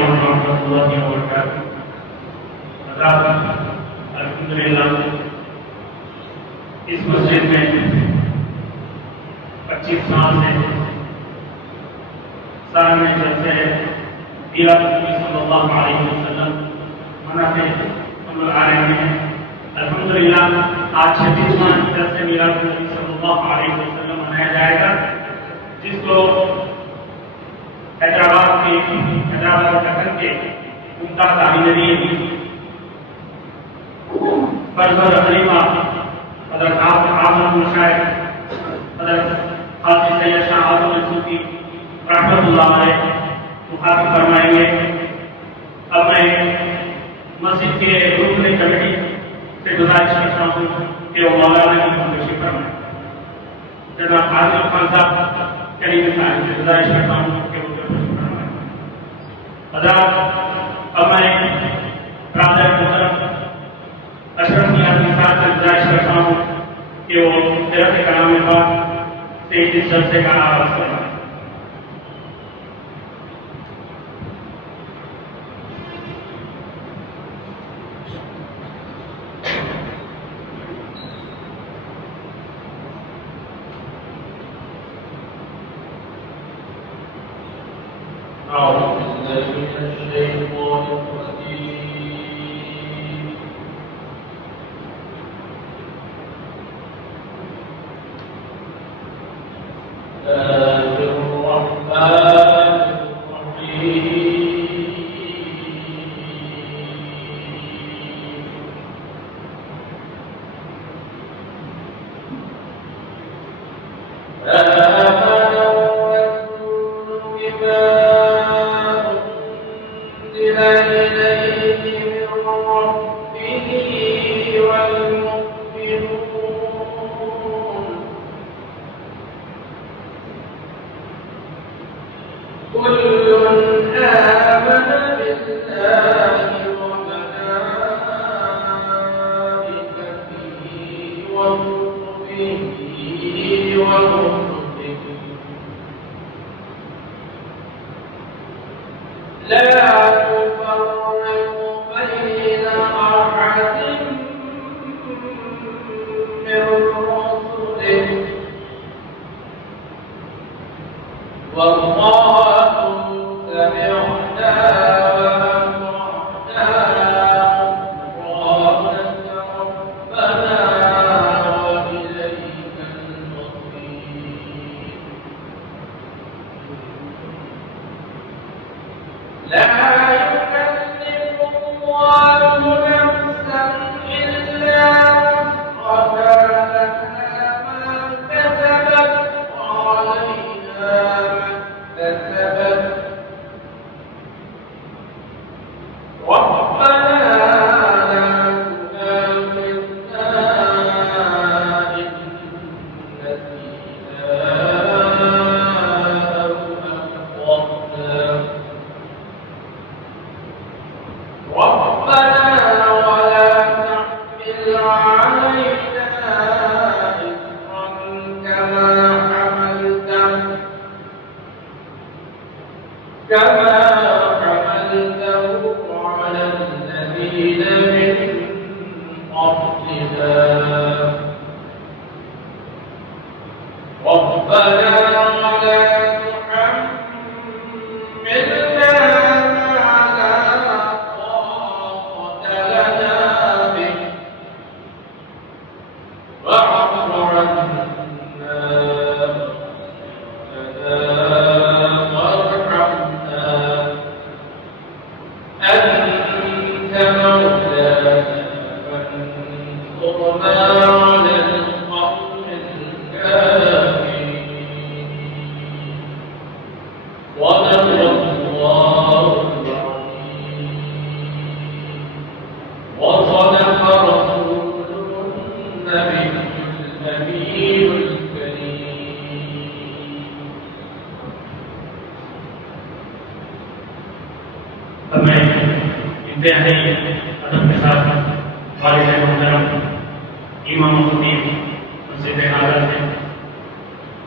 علیکم ورحمۃ اللہ وبرکاتہ۔ الحمدللہ اس مسجد میں 25 سال سے سال میں جلسے میلاد النبی صلی اللہ علیہ وسلم مناتے ہم لوگ آ رہے ہیں۔ الحمدللہ آج 26واں جلسہ میلاد النبی صلی اللہ علیہ وسلم منایا جائے گا، جس کو حیدرآباد دکن کے ممتاز عالم فرزند خلیفہ حضرت اعظم المشائخ حضرت قاضی سید شاہ اعظم الصوفی رحمۃ اللہ علیہ مخاطب فرمائیں گے۔ اب میں مسجد کے رکن کمیٹی سے گزارش کرتا ہوں کہ وہ مولانا کی تشریف فرمائیں۔ جناب عادل خان صاحب کریم صاحب سے گزارش کرتا ہوں کہ وہ تشریف فرمائیں۔ حضرات اب میں برادر محترم اشرف نیازی صاحب سے گزارش کرتا ہوں کہ وہ حضرت کلام پاک سے اس جلسے کا آغاز کریں۔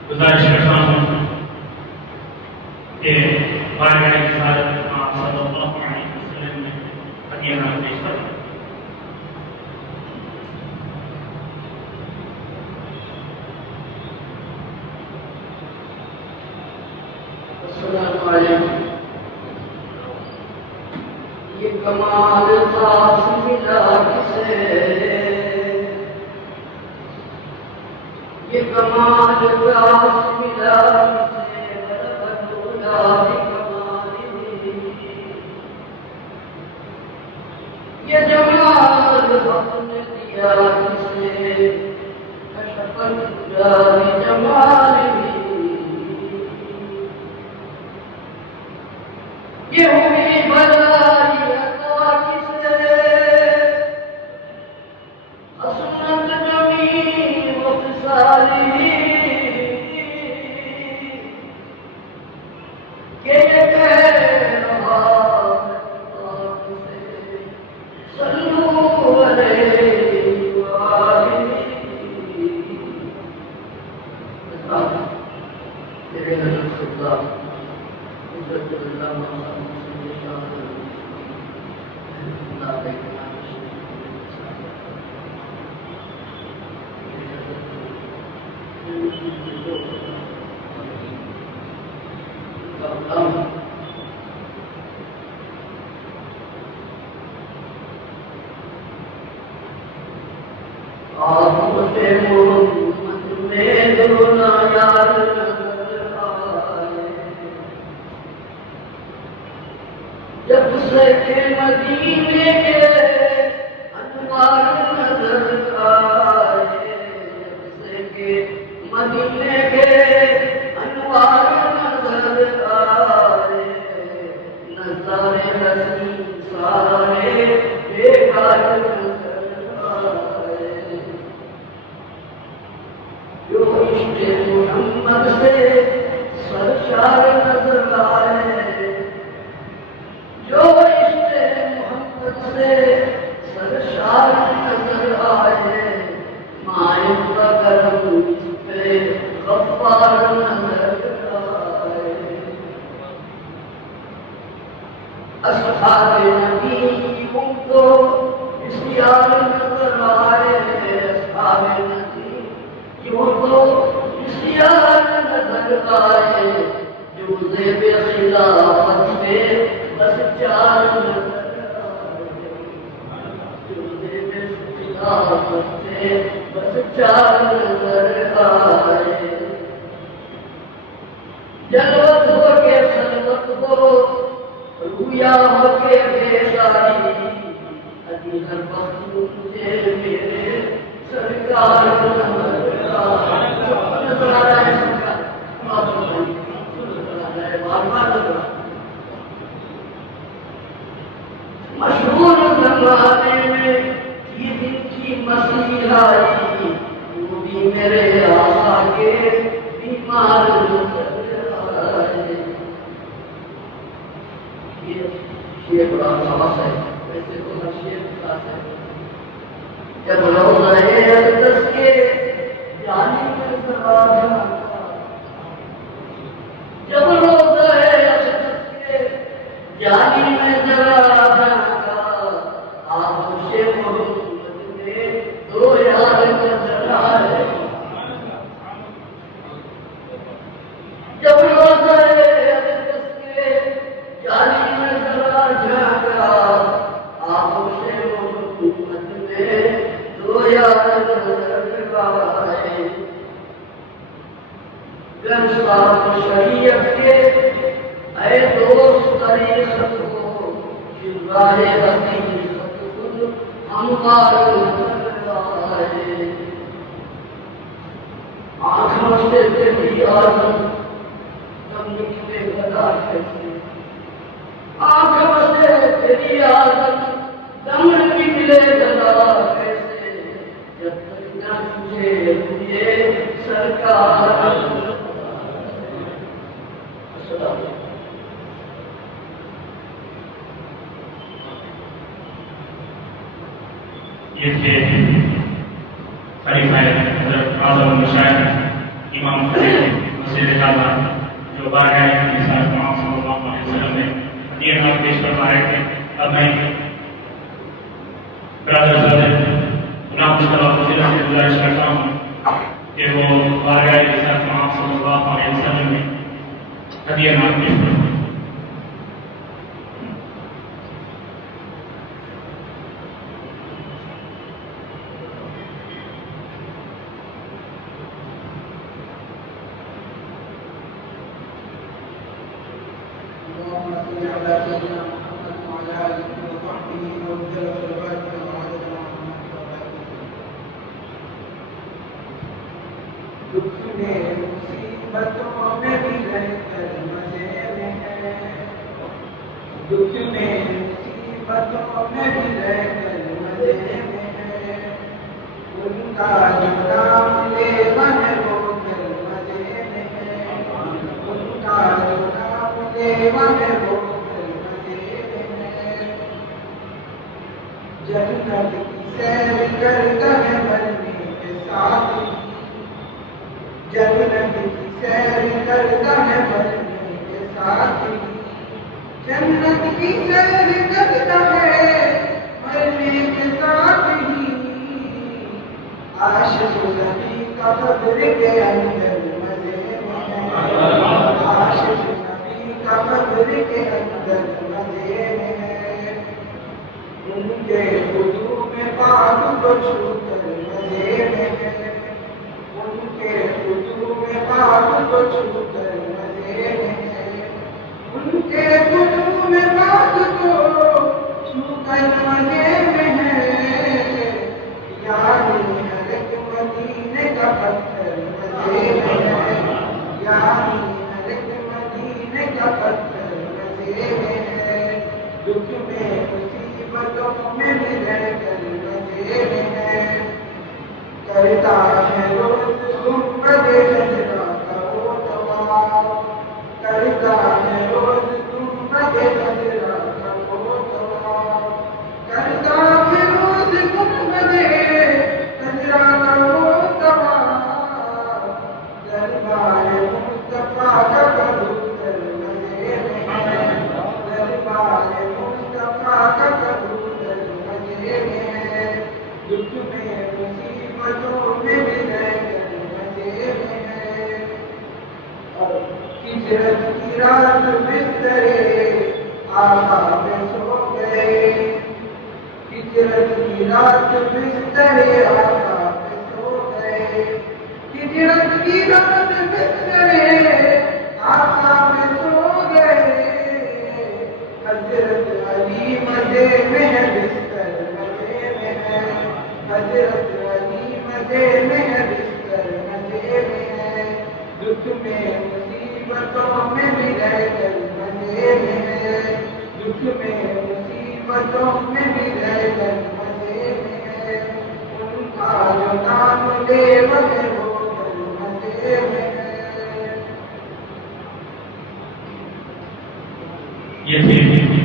گزارش کرتا ہوں کہ بارگاہ کی سعادت صلی اللہ علیہ وسلم نے ہدیہ نام پیش فرمایا۔ السلام علیکم۔ یہ کمال خاص ملا کسے، یہ کمال خاص ملا کسے، برکت اولاد کمالی، یہ جمال حق نے دیا کسے، کشفت اولاد جمالی، یہ ہوئی بلائی عطا کسے، حسنت جمیل و خصالی، کہ یہ کہہ رہا عطا کسے، صلو علیہ وآلہ۔ میرے حضرت خدا آپ سے محمد میں دھونا یاد نظر آئے، جب سے کہ مدینے کے انوار نظر آئے، جب سے کہ مدینے کے انوار نظر آئے، نظارے حسین سارے بیکار نظر آئے، جو عشق محمد سے سرشار نظر آئے، جو عشق محمد سے سرشار نظر آئے، مائن کا کرم اس پہ غفار نظر آئے، اصحاب نبی ان کو بسیار نظر آئے، اصحاب نبی ان کو بسیار نظر آئے، جو زیب خلافت پہ بس چار نظر آئے، جو زیب خلافت پہ بس چار نظر آئے، جلوت ہو کے خلوت ہو، رویا ہو کے بیداری، ابھی ہر وقت مجھے میرے سرکار نظر آئے، نظر آ رہا ہے سرکار، مشہور زمانے میں یہ دن کی مسیح آئی، وہ بھی میرے آقا کے بیمار نظر آئے، یہ شیعہ بڑا خاص ہے، ویسے تو ہر شیعہ خاص ہے، جب روزہ اقدس کے جانے میں ذرا جھانکا، جب روزہ اقدس کے جانے میں ذرا جھانکا، آغوش محمد میں دو یار نظر آئے، جب روزہ اقدس کے جانے میں ذرا جھانکا، آغوش محمد میں دو یار نظر آئے، گرشتاب شریعت کے اے دوست طریقت ہو، راہ حقیقت خود ہموار نظر آئے، آنکھوں سے تیری آدم تم نکلے گدا کیسے، آنکھوں سے تیری آدم تم نکلے گدا کیسے، جب تک نہ تجھے مجھے سرکار یہ تھے خلیفہ حضرت اعظم مشاہد امام خلیفہ مسجد کعبہ جو بارگاہ نبی صلی اللہ علیہ وسلم میں یہ نام پیش فرما رہے تھے. اب میں برادر صاحب غلام مصطفیٰ فضیلہ سے گزارش کرتا ہوں کہ وہ بارگاہ رسالت مآب صلی اللہ علیہ وسلم میں ہدیہ نام پیش فرمائیں. یہ تھی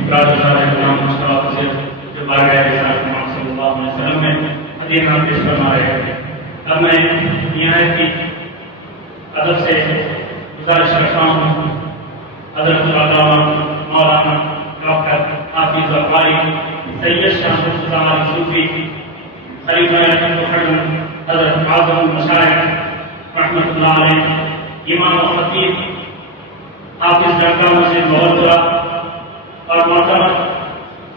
برادر صاحب غلام مصطفیٰ فضیلہ جو بارگاہ رسالت مآب صلی اللہ علیہ وسلم میں ہدیہ نام پیش فرما رہے تھے. اب میں نہایت کی ادب سے گزارش کرتا ہوں حضرت علامہ مولانا ڈاکٹر حافظ القاری سید شاہ مرتضیٰ علی صوفی خلیفہ مقدم حضرت اعظم المشائخ رحمۃ اللہ علیہ امام و خطیب حافظ ڈاکٹر مسجد بہت اور محترم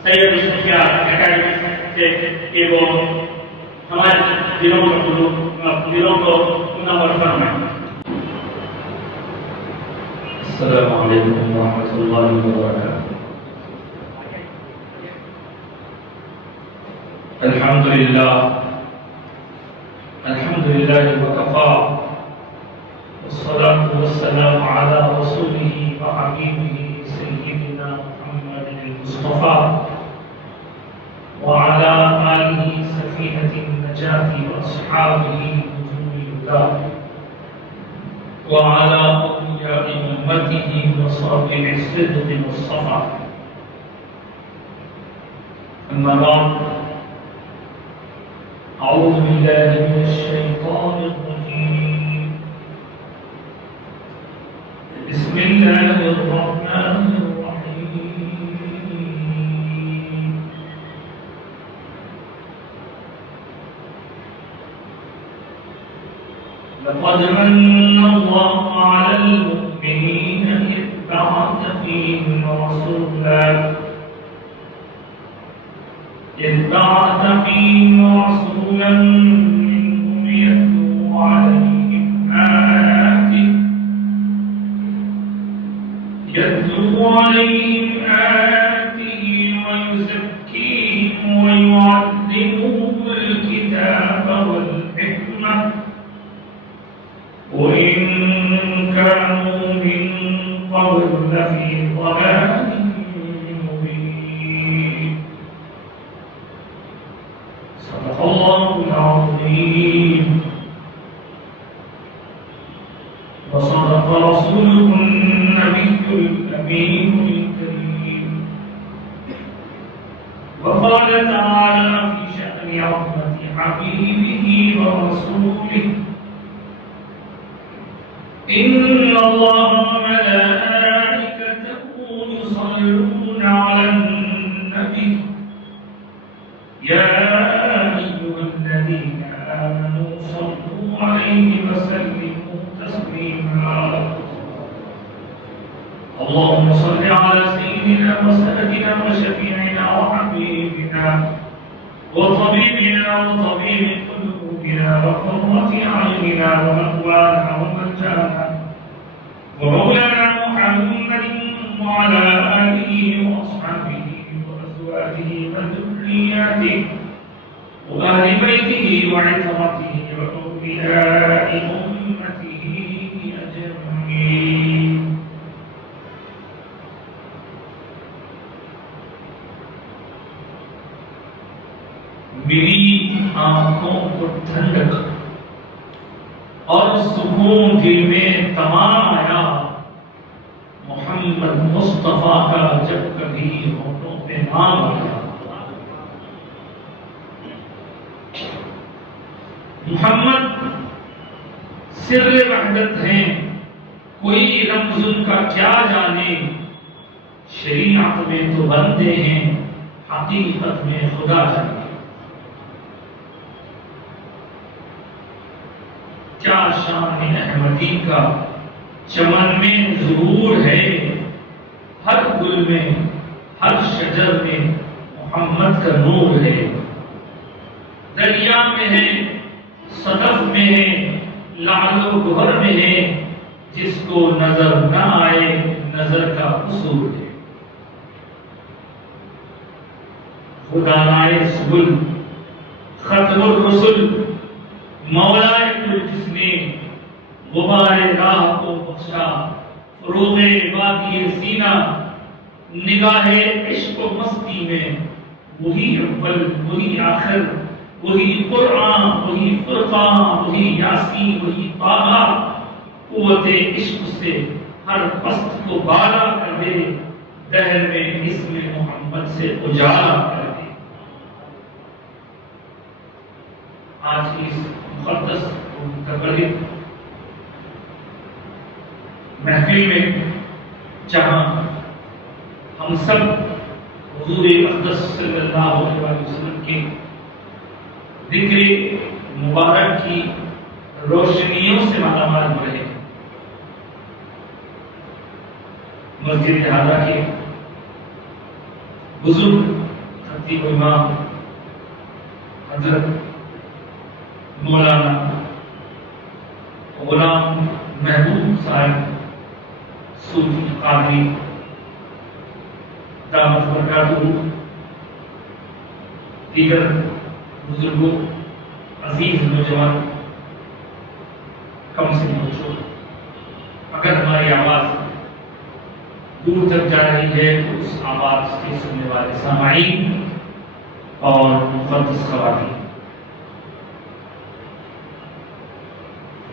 سید صوفیہ اکیڈمی سے کہ وہ ہمارے دلوں کو منور فرمائیں. السلام علیکم ورحمۃ اللہ وبرکاتہ. الحمد للہ وکفیٰ والصلاة والسلام علی رسولہ وحبیبہ سیدنا محمد المصطفیٰ وعلى آلہ سفینۃ النجاة واصحابہ نجوم الہدى وعلى أولياء أمته وصابر الصدق والصفا. أما بعد أعوذ بالله من الشيطان الرجيم. بسم الله الرحمن الرحيم. لقد من الله على المؤمنين إذ بعث فيهم رسولا منهم يتلو عليهم آياته ويزكيهم ويعلمهم الكتاب والحكمة وإن كانوا من قبل لفي ضلال مبين. صدق الله العظيم وصدق رسوله النبي الأمين الكريم. وقال تعالى في شأن عظمة حبيبه ورسوله: إن الله وملائكته يصلون على النبي يا أيها الذين آمنوا صلوا عليه وسلموا تسليما. اللهم صل على سيدنا وسندنا وشفيعنا وحبيبنا وطبيبنا وطبيب قلوبنا وقرة أعيننا ومأوانا وملجأنا ومولانا محمد وعلى آله وأصحابه وأزواجه وذرياته وأهل بيته وعترته وأولياء أمته أجمعين. میری آنکھوں کو ٹھنڈک اور سکون دل میں تمام آیا محمد مصطفیٰ کا جب کبھی ہونٹوں پہ نام آیا. محمد سر وحدت ہیں، کوئی رمز ان کا کیا جانے، شریعت میں تو بندے ہیں، حقیقت میں خدا جانے. کیا شان احمدی کا چمن میں ظہور ہے، ہر گل میں ہر شجر میں محمد کا نور ہے. دریا میں ہے، صدف میں ہے، لعل و گوہر میں ہے، جس کو نظر نہ آئے نظر کا قصور ہے. خدا رائے سبل ختم الرسل مولا کل جس نے غبار راہ کو بخشا، فروغ وادی سینہ نگاہ عشق و مستی میں وہی اول وہی آخر، وہی قرآن وہی فرقان وہی یاسین وہی طٰہٰ. قوت عشق سے ہر پست کو بالا کر دے، دہر میں اسم محمد سے اجالا کر دے. آج کی اس مقدس و متبرک محفل میں جہاں ہم سب حضور اقدس صلی اللہ علیہ وسلم کے ذکر مبارک کی روشنیوں سے مالا مال ہو رہے ہیں، مسجد ہادہ کے بزرگ خطیب امام حضرت مولانا غلام محبوب صاحب صوفی قادری دامت برکاتہ، دیگر بزرگوں، عزیز نوجوان، کم سے پوچھو، اگر ہماری آواز دور تک جا رہی ہے تو اس آواز کے سننے والے سامعین اور مقدس خواتین،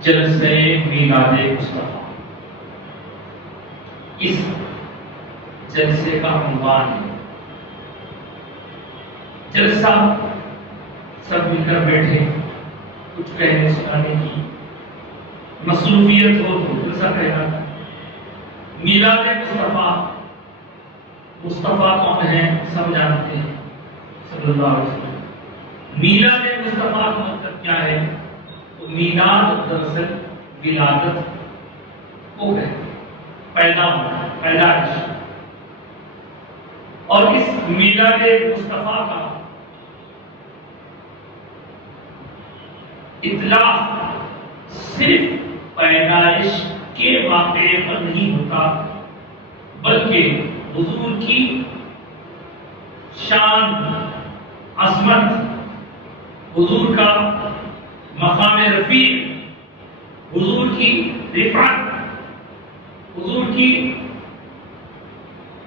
جلسہ میلاد مصطفیٰ اس جلسے کا عنوان ہے. جلسہ سب مل کر بیٹھے کچھ کہنے سنانے کی مصروفیت ہو تو جلسہ کہنا. میلاد مصطفیٰ، مصطفیٰ کون ہے سب جانتے ہیں، صلی اللہ علیہ وسلم. میلاد مصطفیٰ کا مطلب کیا ہے؟ وہ میلاد دراصل ولادت کو ہے، پیدا ہونا، پیدائش. اور اس میلاد مصطفیٰ کا اطلاق صرف پیدائش کے واقعے پر نہیں ہوتا، بلکہ حضور کی شان، عظمت، حضور کا مقام رفیع، حضور کی رفعت، حضور کی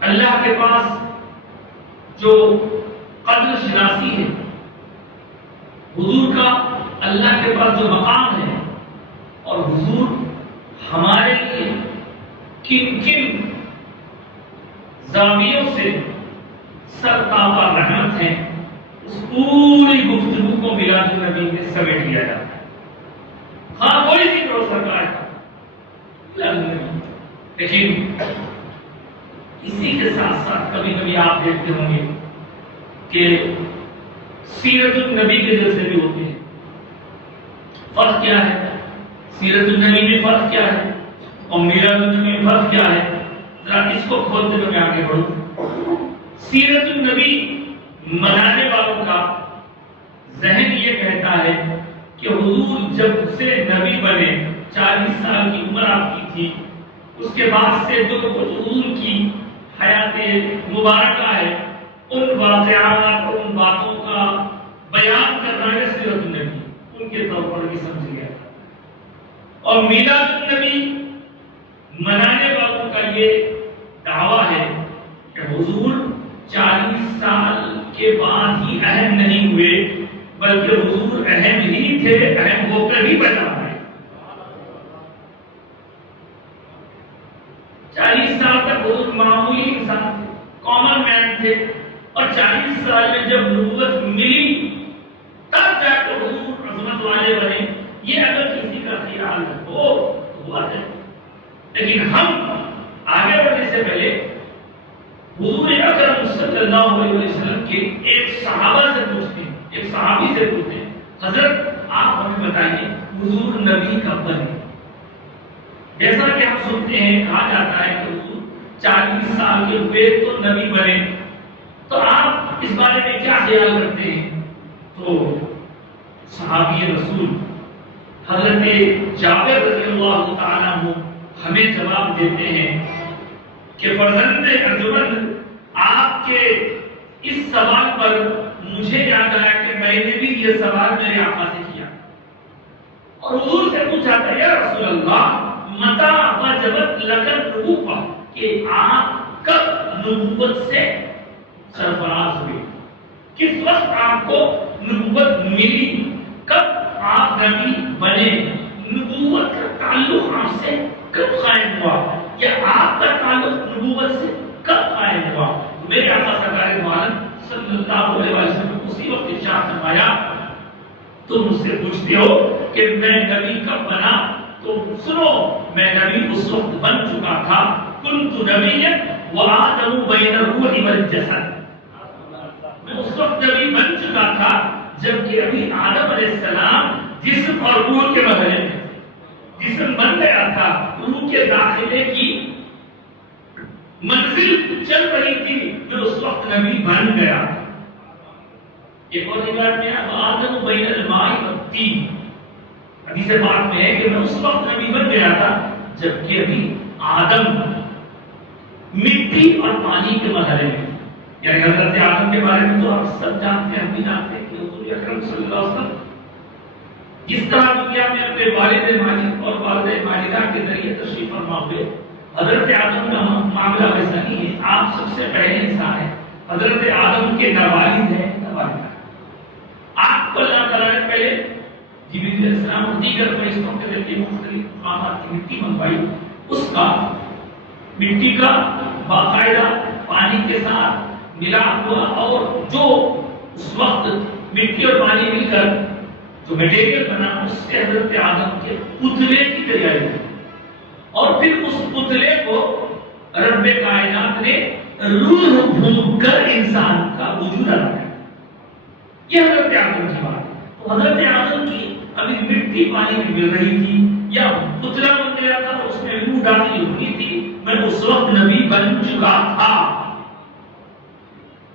اللہ کے پاس جو قدر شناسی ہے، حضور کا اللہ کے پاس جو مقام ہے، اور حضور ہمارے لیے کن کن زاویوں سے سرتابہ رحمت ہے، اس پوری گفتگو کو میلاد النبی میں سمیٹ لیا جاتا ہے. ہاں کوئی ذکر ہو سرکار کا میلاد النبی، لیکن اسی کے ساتھ ساتھ کبھی کبھی آپ دیکھتے ہوں گے کہ سیرت النبی کے جلسے بھی ہوتے ہیں. فرق کیا ہے؟ سیرت النبی میں فرق کیا ہے اور میلاد النبی میں فرق کیا ہے؟ ذرا اس کو کھولتے ہوئے میں آگے بڑھوں. سیرت النبی منانے والوں کا ذہن یہ کہتا ہے کہ حضور جب سے نبی بنے، 40 سال کی عمر آپ کی تھی، اس کے بعد سے جو حضور کی حیات مبارکہ ہے، ان واقعات اور ان باتوں کا بیان کرنا ہے سیرت النبی، ان کے طور پر بھی سمجھ گیا. اور میلاد النبی منانے والوں کا یہ دعویٰ ہے کہ حضور 40 سال کے بعد ہی اہم نہیں ہوئے، بلکہ حضور اہم ہی تھے، اہم ہو کر ہی بنا ہے. 40 سال تک حضور معمولی انسان تھے، کامن مین تھے، اور 40 سال میں جب نبوت ملی تب جا کر حضور عظمت والے بنے. یہ اگر کسی کا خیال ہو تو ہوا ہے، لیکن ہم آگے بڑھنے سے پہلے حضور اکرم صلی اللہ علیہ وسلم کے ایک صحابہ سے پوچھتے ہیں، ایک صحابی سے پوچھتے ہیں، حضرت آپ ہمیں بتائیے حضور نبی کب بنے؟ جیسا کہ ہم سنتے ہیں، کہا جاتا ہے کہ حضور 40 سال کے ہوئے تو نبی بنے، تو آپ اس بارے میں کیا خیال کرتے ہیں؟ تو صحابی رسول حضرت جابر رضی اللہ تعالیٰ عنہ ہمیں جواب دیتے ہیں کہ فرزند ارجمند، آپ کے اس سوال پر مجھے یاد آیا کہ میں نے بھی یہ سوال میرے آقا سے کیا، اور حضور سے پوچھا تھا یا رسول اللہ متى وجبت لك النبوة، کہ آپ کب نبوت سے سرفراز ہوئے، کس وقت آپ کو نبوت ملی، کب آپ نبی بنے، نبوت کا تعلق آپ سے کب قائم ہوا، یا آپ کا تعلق نبوت سے کب قائم ہوا؟ میرے آقا سرکار دو عالم صلی اللہ علیہ وسلم نے اسی وقت ارشاد فرمایا، تم مجھ سے پوچھتے ہو کہ میں نبی کب بنا، تو سنو میں نبی اس وقت بن چکا تھا، کنت نبیا وآدم بین الروح والجسد، میں اس وقت نبی بن چکا تھا جبکہ ابھی آدم علیہ السلام جسم اور روح کے مرحلے میں، جسم بن گیا تھا، روح کے داخلے کی منزل چل رہی تھی، میں اس وقت نبی بن گیا. ایک اور روایت میں ہے آدم بین الماء والطین، حدیث پاک میں ہے کہ میں اس وقت نبی بن گیا تھا جبکہ ابھی آدم مٹی اور پانی کے مرحلے میں. یعنی حضرت آدم کے بارے میں تو آپ سب جانتے ہیں، ہم بھی جانتے ہیں کہ حضور اکرم صلی اللہ علیہ وسلم جس طرح دنیا میں اپنے والد ماجد اور والدہ ماجدہ کے ذریعے تشریف فرما ہوئے، حضرت آدم کا معاملہ ویسا نہیں ہے. آپ سب سے پہلے انسان ہیں، حضرت آدم کے نوالد ہیں، نوالدہ. آپ کو اللہ تعالیٰ نے پہلے جبریل علیہ السلام اور دیگر فرشتوں کے ذریعے مختلف مقامات کی مٹی منگوائی، اس کا مٹی کا باقاعدہ پانی کے ساتھ ملا ہوا، اور جو اس وقت مٹی اور پانی مل کر جو میٹیریل بنا، اس سے حضرت آدم کے پتلے کی تیاری کی، اور پھر اس پتلے کو رب کائنات نے روح پھونک کر انسان کا وجود ادا کیا. یہ حضرت آدم کی بات ہے. تو حضرت آدم کی ابھی مٹی پانی میں مل رہی تھی یا پتلا بن گیا تھا اس میں روح داخل ہوئی تھی، میں اس وقت نبی بن چکا تھا۔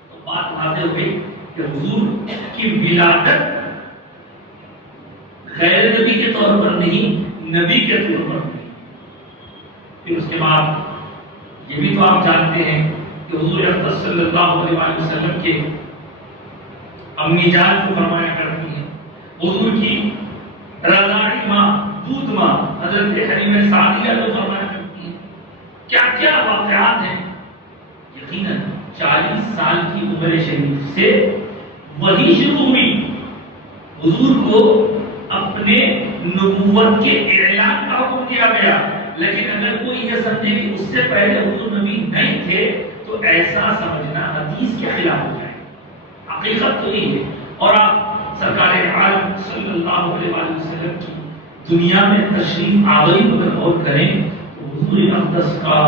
تو بات واضح ہو گئی کہ حضور کی ولادت غیر نبی کے طور پر نہیں، نبی کے طور پر نہیں۔ پھر اس کے بعد یہ بھی تو آپ جانتے ہیں کہ حضور اقدس صلی اللہ علیہ وسلم کے امی جان کو فرمایا کرتی ہیں، حضور کی رضاعی ماں، دودھ ماں حضرت حلیمہ سعدیہ کو فرمایا کرتی ہیں۔ کیا کیا واقعات ہیں۔ یقیناً 40 سال کی عمر شریف سے وہی شروع ہوئی، حضور کو اپنے نبوت کے اعلان کا حکم دیا گیا، لیکن اگر کوئی یہ سمجھے کہ اس سے پہلے حضور نبی نہیں تھے تو ایسا سمجھنا حدیث کے خلاف ہو جائے۔ حقیقت تو یہ ہے، اور آپ سرکار عالم صلی اللہ علیہ وسلم کی دنیا میں تشریف آوری اگر غور کریں تو حضور اقدس کا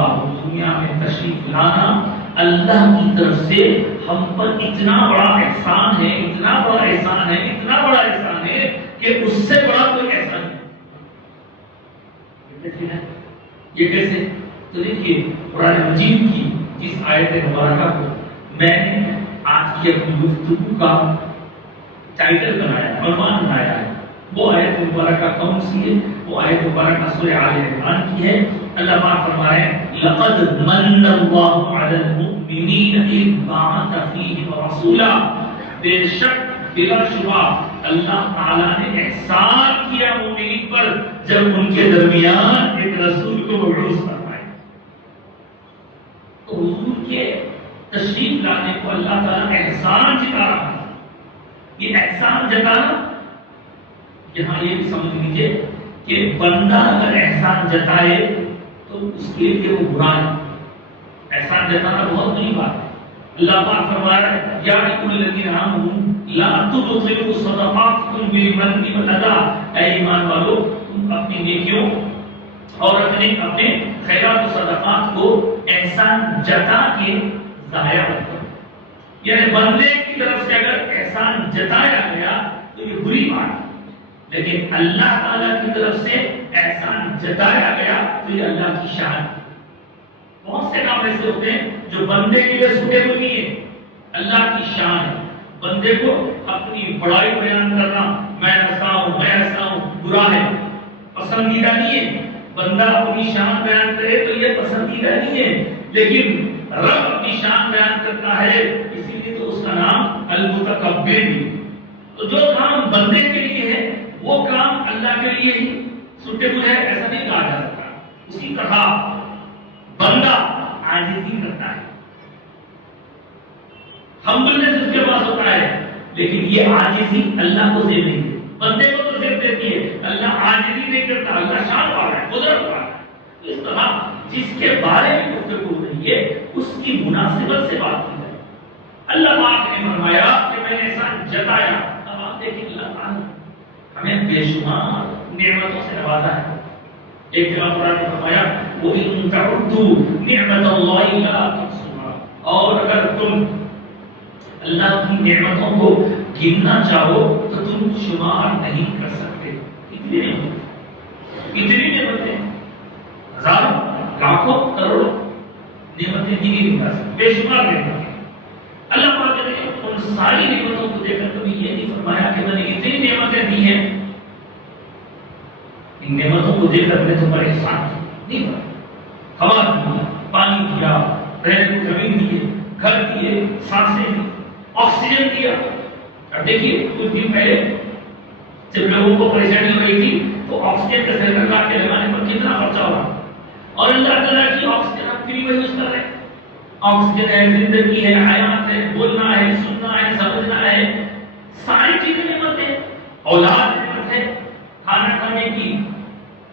دنیا میں تشریف لانا اللہ کی طرف سے ہم پر اتنا بڑا احسان ہے، اتنا بڑا احسان ہے، اتنا بڑا احسان ہے کہ اس سے بڑا کوئی احسان نہیں۔ یہ کیسے ہے؟ یہ کیسے؟ تو دیکھیے قرآن مجید کی جس آیت مبارکہ کو میں نے آج کی اپنی گفتگو کا ٹائٹل بنایا، عنوان بنایا ہے، وہ آیت مبارکہ کون سی ہے؟ وہ آیت مبارکہ سورہ آل عمران کی ہے۔ اللہ پاک فرما رہے ہیں لقد من اللہ علی المؤمنین اذ بعث فیہم رسولا، بے شک بلا شبہ اللہ تعالیٰ نے احسان کیا مومنین پر جب ان کے درمیان ایک رسول کو مبعوث فرمایا۔ تو حضور کے تشریف لانے کو اللہ تعالیٰ احسان جتا رہا ہے۔ یہ احسان جتانا، یہاں یہ بھی سمجھ لیجیے کہ بندہ اگر احسان جتائے تو اس کے لیے وہ برا ہے۔ احسان جتانا بہت بڑی بات ہے۔ اللہ پاک فرما رہا ہے یا ایھا الذین آمنوا لا تبطلوا صدقاتکم بالمن والاذی، اے ایمان والو تم اپنی نیکیوں اور اپنے خیرات و صدقات کو احسان جتا کے ضائع مت کرو۔ یعنی بندے کی طرف سے اگر احسان جتایا گیا تو یہ بری بات ہے، لیکن اللہ تعالیٰ کی طرف سے احسان جتایا گیا تو یہ اللہ کی شان ہے۔ بہت سے کام ایسے ہوتے ہیں جو بندے کے لیے سوٹیبل نہیں ہے، اللہ کی شان ہے۔ بندے کو اپنی بڑائی بیان کرنا، میں ایسا ہوں، میں ایسا ہوں، برا ہے، پسندیدہ نہیں ہے۔ بندہ اپنی شان بیان کرے تو یہ پسندیدہ نہیں ہے، لیکن رب اپنی شان بیان کرتا ہے، اسی لیے تو اس کا نام المتکبر بھی۔ تو جو کام بندے کے لیے ہے وہ کام اللہ کے لیے ہی سوٹیبل ہے، ایسا نہیں کہا جا سکتا۔ اسی طرح بندہ عاجزی کرتا ہے، حمدللہ اس کے پاس ہوتا ہے، لیکن یہ عاجزی اللہ کو زیب نہیں دیتی، بندے کو تو زیب دیتی ہے، اللہ عاجزی نہیں کرتا، اللہ شان والا ہے، قدرت والا ہے۔ اس طرح جس کے بارے میں گفتگو ہو رہی ہے اس کی مناسبت سے بات کی جائے۔ اللہ پاک نے فرمایا کہ میں نے احسان جتایا۔ اب آپ دیکھیں اللہ تعالیٰ ہمیں بے شمار نعمتوں سے نوازا ہے۔ ایک جگہ قرآن نے فرمایا وَإِن تَعُدُّوا نِعْمَتَ اللَّهِ لَا تُحْصُوهَا، اور اگر تم اللہ کی نعمتوں کو گننا چاہو تو تم شمار نہیں کر سکتے۔ کتنی نعمتیں، ہزاروں، لاکھوں، کروڑوں نعمتیں گنی نہیں کر سکتے، بے شمار نعمتیں۔ اللہ پاک نے ان ساری نعمتوں کو دیکھ کر کبھی یہ نہیں فرمایا کہ میں نے اتنی نعمتیں دی ہیں، ان نعمتوں کو دیکھ کر میں تم پر احسان نہیں فرمایا۔ ہوا دیا، پانی دیا، رہنے کو زمین دیے، گھر دیے، سانسیں دی، آکسیجن دیا۔ اب دیکھیے کچھ دن پہلے جب لوگوں کو پریشانی ہو رہی تھی تو آکسیجن کا سلنڈر کے لگانے پر کتنا خرچہ ہوا، اور اللہ تعالیٰ کی آکسیجن ہم فری میں یوز کر رہے ہیں۔ آکسیجن ہے، زندگی ہے، حیات ہے، بولنا ہے، سننا ہے، سمجھنا ہے، ساری چیزیں نعمت ہے۔ اولاد نعمت ہے، کھانا کھانے کی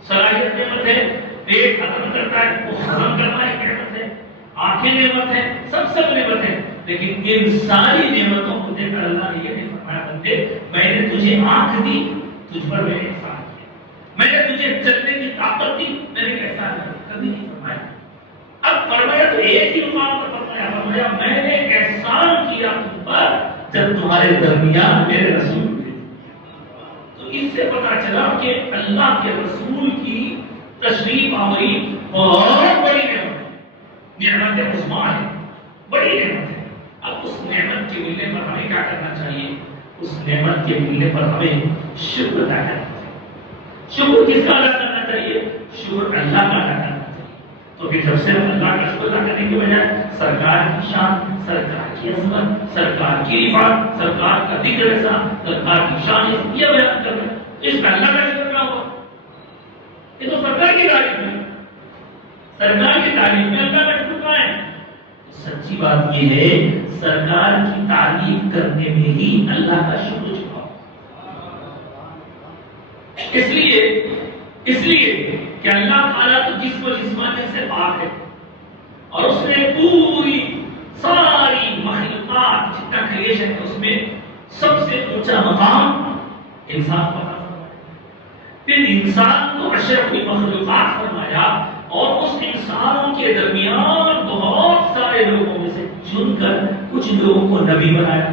صلاحیت نعمت ہے، پیٹ ہضم کرتا ہے وہ ہضم کرنا ایک نعمت ہے، آنکھیں نعمت ہے، سب نعمت ہے۔ لیکن ان ساری نعمتوں کو دیکھ کر اللہ نے یہ نہیں فرمایا بندے میں نے تجھے آنکھ دی، تجھ پر میں نے احسان کیا، میں نے تجھے چلنے کی طاقت دی، میں نے احسان کیا، کبھی نہیں فرمایا۔ اب فرمایا تو ایک ہی مقام پر فرمایا میں نے احسان کیا تم پر جب تمہارے درمیان میرے رسول تھے۔ تو اس سے پتا چلا کہ اللہ کے رسول کی تشریف آوری بہت بڑی نعمت عظمیٰ ہے، بڑی نعمت ہے۔ اب اس نعمت کے ملنے پر ہمیں کیا کرنا چاہیے؟ اس نعمت کے ملنے پر ہمیں شکر ادا کرنا چاہیے۔ شکر کس کا ادا کرنا چاہیے؟ شکر اللہ کا ادا کرنا چاہیے۔ تو پھر جب سے ہم اللہ کا شکر ادا کرنے کے بجائے سرکار کی شان، سرکار کی عظمت، سرکار کی رفعت، سرکار کا ذکر ایسا، سرکار کی شان یہ بیان کر رہے ہیں، اس کا اللہ کا شکر نہ ہوا، یہ تو سرکار کی تعریف ہے۔ سرکار کی تعریف میں اللہ کا شکر کہاں ہے؟ سچی بات یہ ہے سرکار کی تعریف کرنے میں ہی اللہ کا شکر چھپا۔ اس لیے کہ اللہ تعالیٰ تو جسم و جسمانیت سے پاک ہے، اور اس نے پوری ساری مخلوقات جتنا کریشن ہے اس میں سب سے اونچا مقام انسان کو عطا فرمایا، پھر انسان کو اشرف مخلوقات فرمایا، اور اس انسانوں کے درمیان بہت سارے لوگوں میں سے چن کر کچھ لوگوں کو نبی بنایا،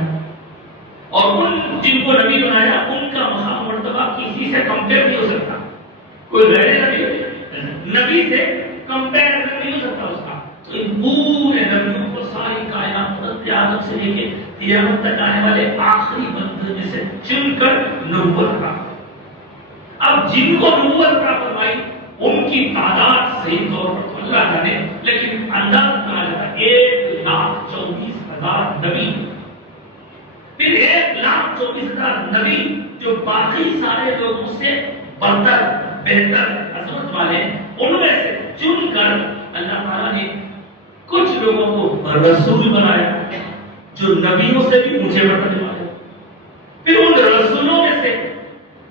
اور ان جن کو نبی بنایا ان کا مقام مرتبہ کسی سے کمپیئر نہیں ہو سکتا، کوئی غیر نبی سے کمپیئر نہیں ہو سکتا اس کا۔ تو ان پورے نبیوں کو ساری کائنات قیامت سے لے کے قیامت تک آنے والے آخری بندے میں سے چن کر نبوت کا، اب جن کو نبوت کا فرمائی ان کی تعداد صحیح طور پر تو اللہ جانے، لیکن اندازہ کہا جاتا ہے 1,24,000 نبی، پھر 1,24,000 نبی جو باقی سارے لوگوں سے برتر بہتر عظمت والے، ان میں سے چن کر اللہ تعالیٰ نے کچھ لوگوں کو رسول بنایا جو نبیوں سے بھی اونچے مرتبے والے، پھر ان رسولوں میں سے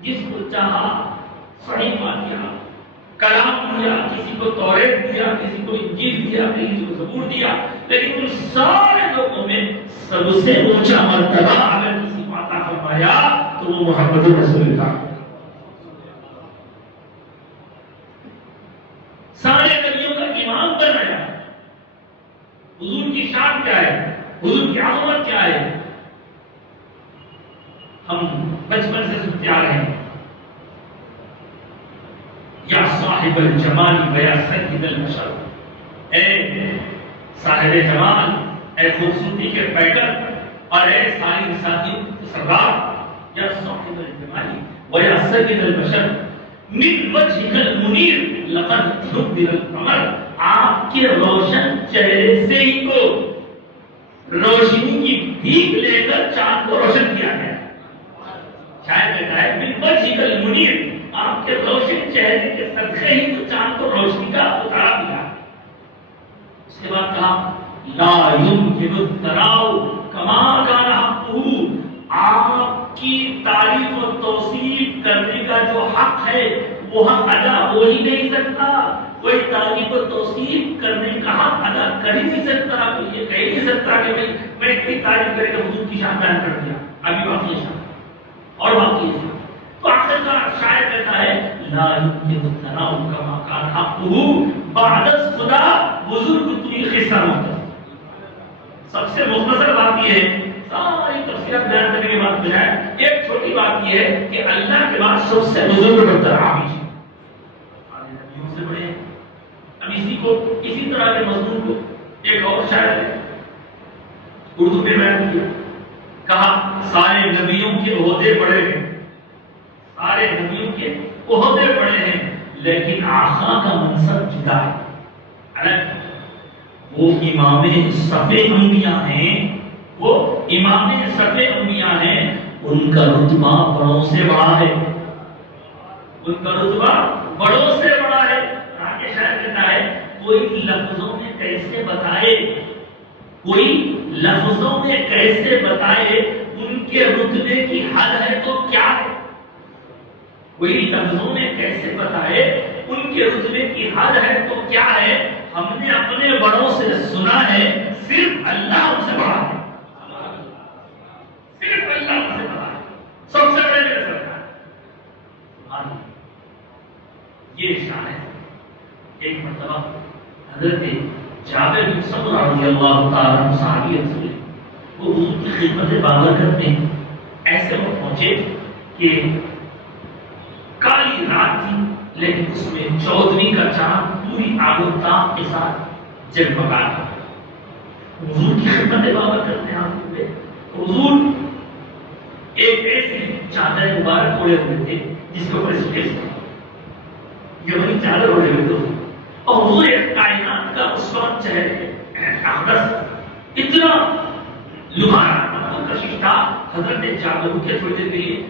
جس کو چاہا صحیفہ دیا، کلام دیا، کسی کو توریت دیا، کسی کو انجیل دیا، کسی کو زبور دیا، لیکن ان سارے لوگوں میں سب سے اونچا مرتبہ اگر کسی کو عطا فرمایا تو وہ محمد رسول اللہ۔ سارے نبیوں کا امام بنایا۔ حضور کی شان کیا ہے؟ حضور کی عظمت کیا ہے؟ ہم بچپن سے سنتے آ رہے ہیں، یا صاحب الجمال و یا سید البشر، اے صاحب جمال، اے خوبصورتی کے پیکر، اور اے ساری انسانیت کے سردار، یا صاحب الجمال و یا سید البشر من وجهك المنیر لقد نبر القمر، آپ کے روشن چہرے سے ہی کو روشنی کی بھیک لے کر چاند کو روشن کیا گیا۔ شاید کہتا ہے من وجهك المنیر، آپ کے روشن چہرے کے صدقے ہی تو چاند کو روشنی کا اتارا دیا۔ اس کے بعد کہا لا يمكن الثناء كما كان حقه، آپ کی تعریف و توصیف کرنے کا جو حق ہے وہ حق ادا ہو ہی نہیں سکتا، کوئی تعریف و توصیف کرنے کا حق ادا کر ہی نہیں سکتا، کوئی یہ کہہ ہی نہیں سکتا کہ میں اتنی تعریف کرے کہ حضور کی شان بیان کر دیا، ابھی باقی شان اور باقی ہے۔ تو آخر کا شاعر کہتا ہے لا يمكن الثناء كما كان حقه بعد خدا بزرگ توی قصہ مختصر۔ سب سے مختصر بات یہ ہے، ساری تفسیرات بیان کرنے کے بعد بجائے ایک چھوٹی بات یہ ہے کہ اللہ کے بعد سب سے بزرگ برتر آپ ہی سارے نبیوں سے بڑے ہیں۔ اب اسی طرح کے مضمون کو ایک اور شاعر نے اردو میں بیان کیا، کہا سارے نبیوں کے عہدے بڑے ہیں، سارے نبیوں کے عہدے بڑے ہیں، لیکن آقا کا منصب جدا ہے۔ وہ امام صف انبیاء ہیں، وہ امام صف انبیاء ہیں، ان کا رتبہ بڑوں سے بڑا ہے، ان کا رتبہ بڑوں سے بڑا ہے۔ آگے شاید کہتا ہے کوئی لفظوں میں کیسے بتائے، کوئی لفظوں میں کیسے بتائے ان کے رتبے کی حد ہے تو کیا ہے، کوئی لفظوں میں کیسے بتائے ان کے رتبے کی حد ہے تو کیا ہے۔ ہم نے اپنے بڑوں سے سنا ہے صرف اللہ ان سے بڑا ہے، صرف اللہ ان سے بڑا ہے، سب سے بڑے میرے سرکار۔ یہ شان ہے۔ ایک مرتبہ حضرت جابر بن سمرہ رضی اللہ تعالیٰ عنہ صحابی رسول، وہ حضور کی خدمت بابرکت میں ایسے وقت پہنچے کہ کالی رات لیکن اس میں 14ویں کا چاند پوری آبوداب کے ساتھ جگمگا رہا ہے۔ حضور کی خدمت بابت کرتے ہیں آپ پہ، حضور ایک ایسے چادر مبارک اوڑے ہوئے تھے جس کے اوپر اسپیس تھا، یہ وہی چادر اوڑے ہوئے تھے اور حضور ایک کائنات کا اس وقت چہرے اقدس اتنا لبھانا کشش تھا، حضرت جابر کے تھوڑی دیر کے لیے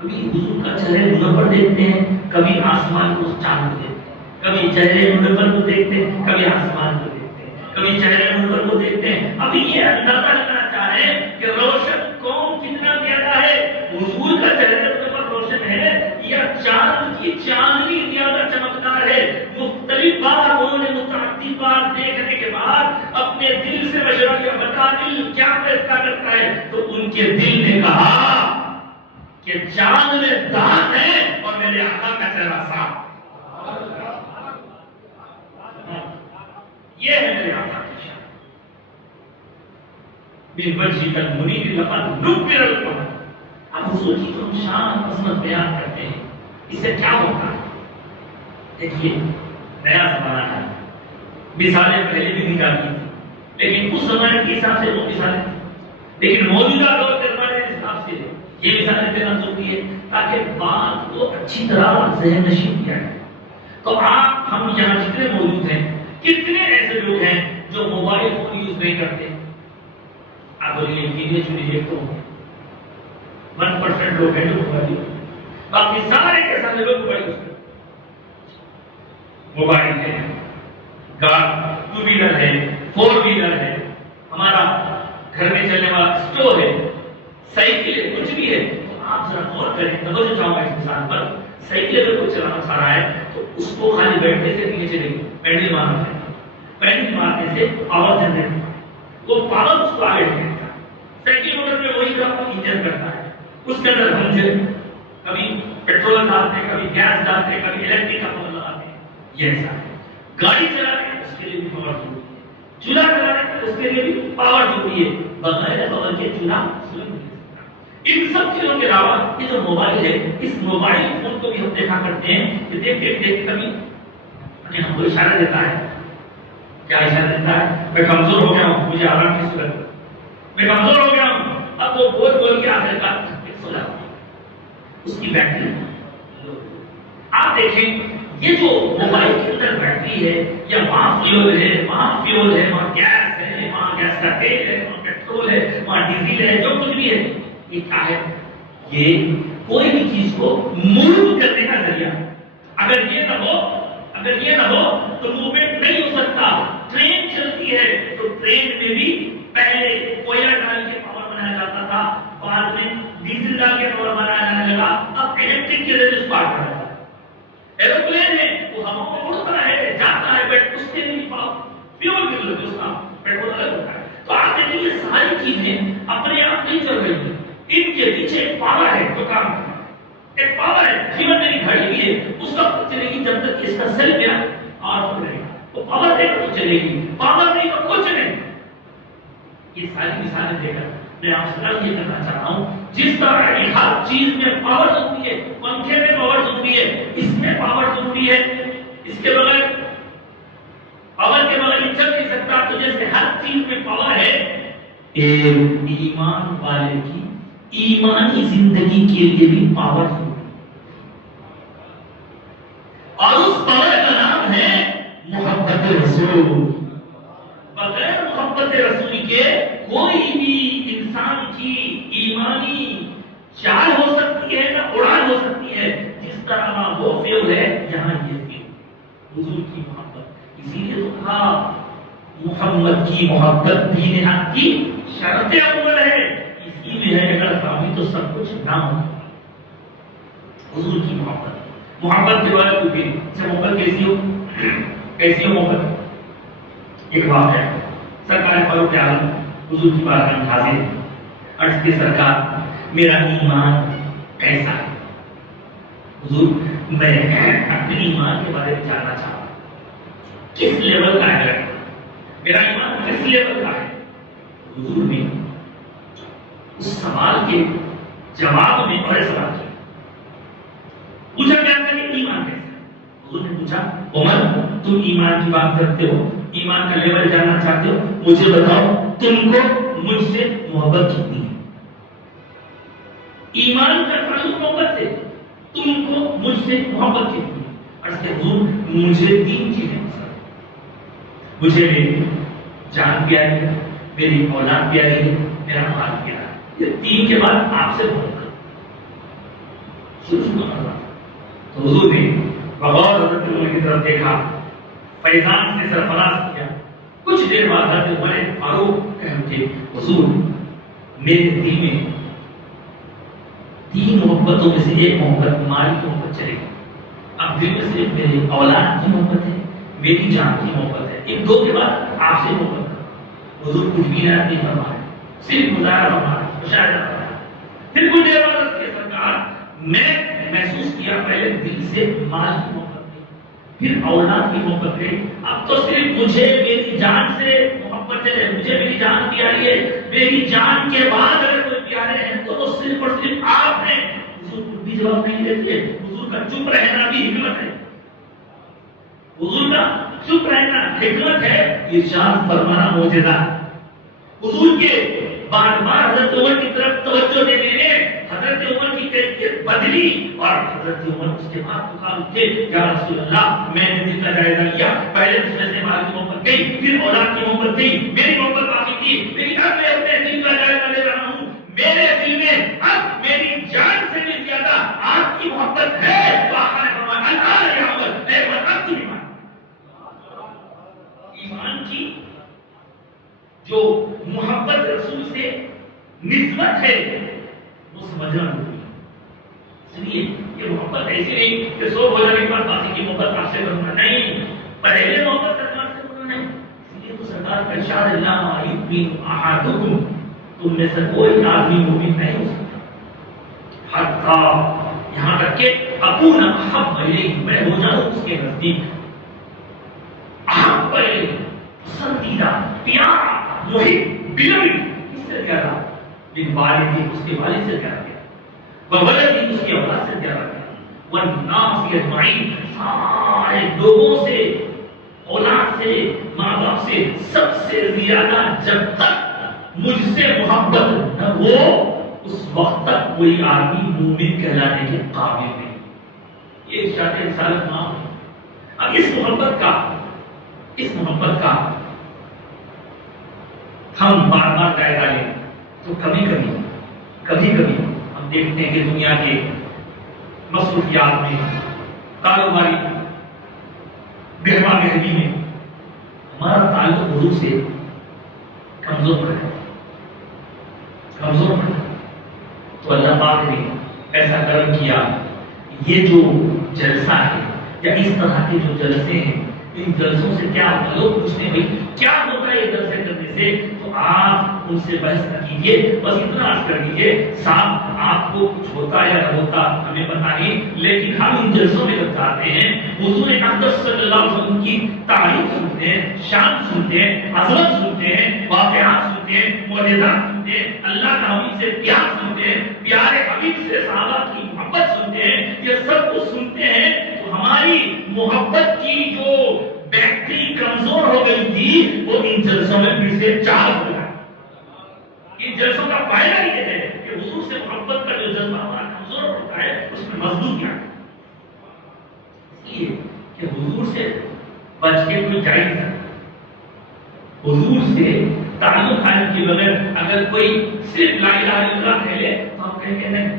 کبھی حضور کا چہرے منور دیکھتے ہیں، کبھی آسمان کو چاند کو دیکھتے ہیں، کبھی چہرے منور کو دیکھتے ہیں، کبھی آسمان کو دیکھتے ہیں، کبھی چہرے منور کو دیکھتے ہیں۔ ابھی یہ اندازہ کرنا چاہ رہے ہیں کہ روشن کون کتنا زیادہ ہے، حضور کا چہرہ منور روشن ہے یا چاند کی چاندنی زیادہ چمکدار ہے؟ مختلف بار انہوں نے متعدد بار دیکھنے کے بعد اپنے دل سے مشورہ کیا، بتا دل کیا فیصلہ کرتا ہے؟ تو ان کے دل نے کہا کہ چاند میں دان ہے اور میرے آقا کا چہرہ صاف۔ یہ ہے میرے آقا کی شان۔ من وجهك المنير لقد نبر القمر۔ اب حضور کی تو شان عظمت بیان کرتے ہیں، اس سے کیا ہوتا ہے؟ دیکھیے نیا زمانہ ہے، مثالیں پہلے بھی دی جاتی تھی لیکن اس زمانے کے حساب سے وہ مثالیں تھیں، لیکن موجودہ دور کے زمانے کے حساب سے یہ مثالیں دینا ضروری ہے تاکہ بات کو اچھی طرح ذہن نشین کیا جائے۔ تو آپ ہم یہاں جتنے موجود ہیں، کتنے ایسے لوگ ہیں جو موبائل فون یوز نہیں کرتے؟ آپ بولیے گینے چنیے تو 1% لوگ ہیں جو موبائل یوز کرتے، باقی سارے کے سارے لوگ موبائل یوز کرتے۔ موبائل ہے، ٹو ویلر ہے، 4 ویلر ہے، ہمارا گھر میں چلنے والا اسٹو ہے، سائیکل ہے، کچھ بھی ہے۔ تو آپ ذرا غور کریں، توجہ چاہوں گا اس انسان پر، سائیکل اگر کوئی چلانا چاہ رہا ہے تو اس کو خالی بیٹھنے سے نہیں چلے گی، پینڈل مارنا ہے، پینڈل مارنے سے پاور جنریٹ ہوتا ہے، وہ پاور اس کو آگے دیتا ہے۔ سائیکل موٹر میں وہی کام انجن کرتا ہے، اس کے اندر ہم جو کبھی پیٹرول ڈالتے ہیں، کبھی گیس ڈالتے ہیں، کبھی الیکٹرک کا پاور لگاتے ہیں، یہ ایسا ہے۔ گاڑی چلانے میں اس کے لیے بھی پاور ضروری ہے، چولہا چلانے میں اس کے لیے بھی پاور ضروری ہے، بغیر پاور کے چولہا سن نہیں سکتا۔ ان سب چیزوں کے علاوہ یہ جو موبائل ہے، اس موبائل فون کو بھی ہم دیکھا کرتے ہیں کہ دیکھ کبھی ہم کو اشارہ دیتا ہے، کیا اشارہ دیتا ہے؟ میں کمزور ہو گیا ہوں، مجھے آرام کی ضرورت ہے، میں کمزور ہو گیا ہوں۔ اب وہ بول کے آخر کار سو جاتا ہے، اس کی بیٹری۔ آپ دیکھیں یہ جو موبائل کے اندر بیٹری ہے، یا وہاں فیول ہے، وہاں گیس ہے، وہاں گیس کا تیل ہے، وہاں پیٹرول ہے، وہاں ڈیزل ہے، جو کچھ بھی ہے، یہ کیا ہے؟ یہ کوئی بھی چیز کو موو کرنے کا ذریعہ۔ اگر یہ نہ ہو تو موومنٹ نہیں ہو سکتا۔ ٹرین چلتی ہے تو ٹرین میں بھی پہلے کوئلہ ڈال کے پاور بنایا جاتا تھا، بعد میں ڈیزل ڈال کے پاور بنایا جانے لگا، اب الیکٹرک کے ذریعے اس پار کر رہا ہے۔ ایروپلین ہے، وہ ہوا میں اڑتا ہے، جاتا ہے، بٹ اس کے لیے فیول کی ضرورت ہے، اس کا پیٹرول الگ ہوتا ہے۔ تو آپ دیکھیں یہ ساری چیزیں اپنے آپ نہیں چل رہی ہیں، ان کے پیچھے ایک پاور ہے جو کام کرتا ہے، ایک پاور ہے۔ ایون میری گھڑی بھی ہے، اس وقت چلے گی جب تک اس کا سیل میرا آف رہے گا، وہ پاور دے کر تو چلے گی، پاور نہیں تو کچھ نہیں۔ یہ ساری مثالیں دے کر میں آپ سے یہ کرنا چاہتا ہوں، جس طرح ہر چیز میں پاور ضروری ہے، پنکھے میں پاور ضروری ہے، اس میں پاور ضروری ہے، اس کے بغیر پاور کے بغیر یہ چل نہیں سکتا۔ تو جیسے ہر چیز میں پاور ہے، ایمان والے کی ایمانی زندگی کے لیے بھی پاور ضروری ہے، اور اس پاور کا نام ہے محبت رسول۔ بغیر محبت رسول کے کوئی بھی انسان کی ایمانی چال ہو سکتی ہے نہ اڑان ہو سکتی ہے، جس طرح وہ فیول ہے یہاں یہ فیول حضور کی محبت۔ اسی لیے تو کہا محمد کی محبت دین حق کی شرط اول ہے، اسی میں ہے، اگر کافی تو سب کچھ نہ ہو۔ حضور کی محبت کے بارے میں بھی محبت کیسی ہو محبت؟ ایک واقعہ ہے، سرکار فاروق اعظم حضور کی بارگاہ میں حاضر عرض کی سرکار میرا ایمان کیسا ہے؟ حضور میں اپنے ایمان کے بارے میں جاننا چاہتا ہوں، کس لیول کا ہے میرا ایمان، کس لیول کا ہے؟ حضور نے اس سوال کے جواب میں اور سوال کیا، پوچھا کیا کہ ایمان کیسا ہے؟ عمر تم ایمان کی بات کرتے ہو، ایمان کا لیول جاننا چاہتے ہو، مجھے بتاؤ تم کو مجھ سے محبت کتنی ہے؟ ایمان کا تعلق محبت سے، تم کو مجھ سے محبت کتنی ہے؟ عرض کہ حضور مجھے 3 چیزیں پسند ہیں، مجھے میری جان پیاری ہے، میری اولاد پیاری ہے، میرا مال پیارا ہے، یہ 3 کے بعد آپ سے محبت۔ تو حضور نے بغور حضرت عمر کی طرف دیکھا، فیضان سے سرفراز کیا۔ کچھ دیر بعد حضرت عمر فاروق کہتے حضور میرے دل میں 3 محبتوں میں سے ایک محبت مال کی محبت چلے گی، اب دل میں صرف میری اولاد کی محبت ہے، میری جان کی محبت ہے، ان 2 کے بعد آپ سے محبت ہے۔ حضور کچھ بھی نہیں فرمایا، صرف مظاہرہ فرمایا، مشاہدہ فرمایا۔ پھر کچھ دیر بعد اس کے سرکار میں محسوس کیا پہلے دل سے مال کی محبت نہیں، پھر اولاد کی محبت نہیں، اب تو صرف مجھے میری جان سے محبت ہے، مجھے میری جان پیاری ہے، میری جان کے بعد اگر کوئی پیارے ہیں تو وہ صرف اور صرف آپ ہیں۔ حضور کو بھی جواب نہیں دیتے، حضور کا چپ رہنا بھی حکمت ہے، حضور کا چپ رہنا حکمت ہے، ارشاد فرمانا معجزہ۔ حضور کے بار بار حضرت عمر کی طرف توجہ دینے نے حضرت عمر کی کیفیت بدلی، اور حضرت عمر اس کے بعد پکار اٹھے، یا رسول اللہ میں نے دل کا جائزہ لیا، پہلے اس میں سے مال کی محبت گئی، پھر اولاد کی محبت گئی، میری محبت باقی تھی، لیکن اب میں اپنے دل کا جائزہ لے رہا ہوں، میرے دل میں اب میری جان سے بھی زیادہ آپ کی محبت ہے۔ تو آقا نے فرمایا اللہ یا عمر اے عمر اب تم ایمان کی جو محبت رسول سے نسبت ہے وہ سمجھنا ضروری ہے۔ اس لیے یہ محبت ایسی نہیں کہ 100 ہو جانے کے بعد باقی کی محبت آپ سے کرنا نہیں، پہلے محبت سرکار سے کرنا نہیں۔ اس لیے تو سرکار کا ارشاد اللہ یؤمن احدکم، تم میں سے کوئی آدمی مومن نہیں ہو سکتا حتی یہاں تک کہ اکون احب الیہ، میں ہو جاؤں اس کے نزدیک احب الیہ، پسندیدہ، پیارا، محب، بلوی، کس سے پیارا؟ بن والدی، اس کے والد سے پیارا کیا، وولدی، اس کی اولاد سے پیارا کیا، والناس اجمعین، سارے لوگوں سے، اولاد سے، ماں باپ سے، سب سے زیادہ جب تک مجھ سے محبت نہ ہو اس وقت تک کوئی آدمی مومن کہلانے کے قابل نہیں۔ یہ ارشاد رسالت نام ہے۔ اب اس محبت کا ہم بار بار جائزہ لیں تو کبھی کبھی ہم دیکھتے ہیں کہ دنیا کے مصروفیات میں، کاروباری بہما بہمی میں ہمارا تعلق حضور سے کمزور پڑ ہے۔ تو اللہ پاک نے ایسا کرم کیا، یہ جو جلسہ ہے یا اس طرح کے جو جلسے ہیں، ان جلسوں سے کیا ہوتا ہے؟ لوگ پوچھتے ہیں بھائی کیا ہوتا ہے یہ جلسے کرنے سے؟ تو آپ ان سے بحث نہ کیجیے، بس اتنا عرض کر دیجیے صاحب آپ کو کچھ ہوتا یا نہ ہوتا ہمیں پتہ نہیں، لیکن ہم ان جلسوں میں جب جاتے ہیں حضور اقدس صلی اللہ علیہ وسلم کی تعریف سنتے ہیں، شان سنتے ہیں، عظمت سنتے ہیں، واقعات سنتے ہیں، معجزات سنتے ہیں، اللہ کا حبیب سے پیار سنتے ہیں، پیارے حبیب سے صحابہ کی محبت سنتے ہیں، یہ سب کچھ سنتے ہیں تو ہماری محبت کی جو بیٹری کمزور ہو گئی تھی وہ ان جلسوں میں پھر سے چار ہو گیا۔ ان جلسوں کا فائدہ یہ ہے کہ حضور سے محبت کا جو جذبہ ہمارا کمزور ہوتا ہے اس میں مضبوط کیا ہے، اس لیے کہ حضور سے بچ کے کوئی جائے نہیں سکتا۔ حضور سے تعلق قائم کے بغیر اگر کوئی صرف لا الہ الا اللہ کہہ لے تو ہم کہیں گے نہیں،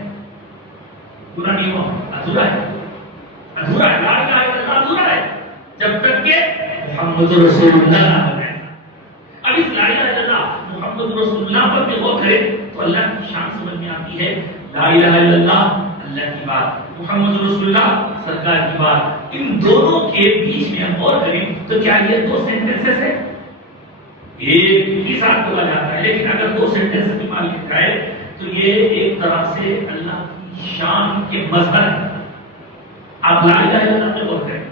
پورا نہیں ہوا، ادھورا ہے، لا الہ الا اللہ ادھورا ہے جب تک کہ محمد رسول اللہ نہ ہو جائے۔ اب اس لا الہ الا اللہ محمد رسول اللہ پر بھی غور کرے تو اللہ کی شان سمجھ میں آتی ہے۔ لا الہ الا اللہ اللہ کی بات، محمد رسول اللہ سرکار کی بات، ان دونوں کے بیچ میں ہم غور کریں تو کیا یہ دو سینٹنسز ہیں؟ ایک ہی ساتھ بولا جاتا ہے، لیکن اگر دو سینٹنس بھی مان لیا جائے تو یہ ایک طرح سے اللہ کی شان کے مظہر ہے۔ آپ لا الہ الا اللہ پہ غور کریں،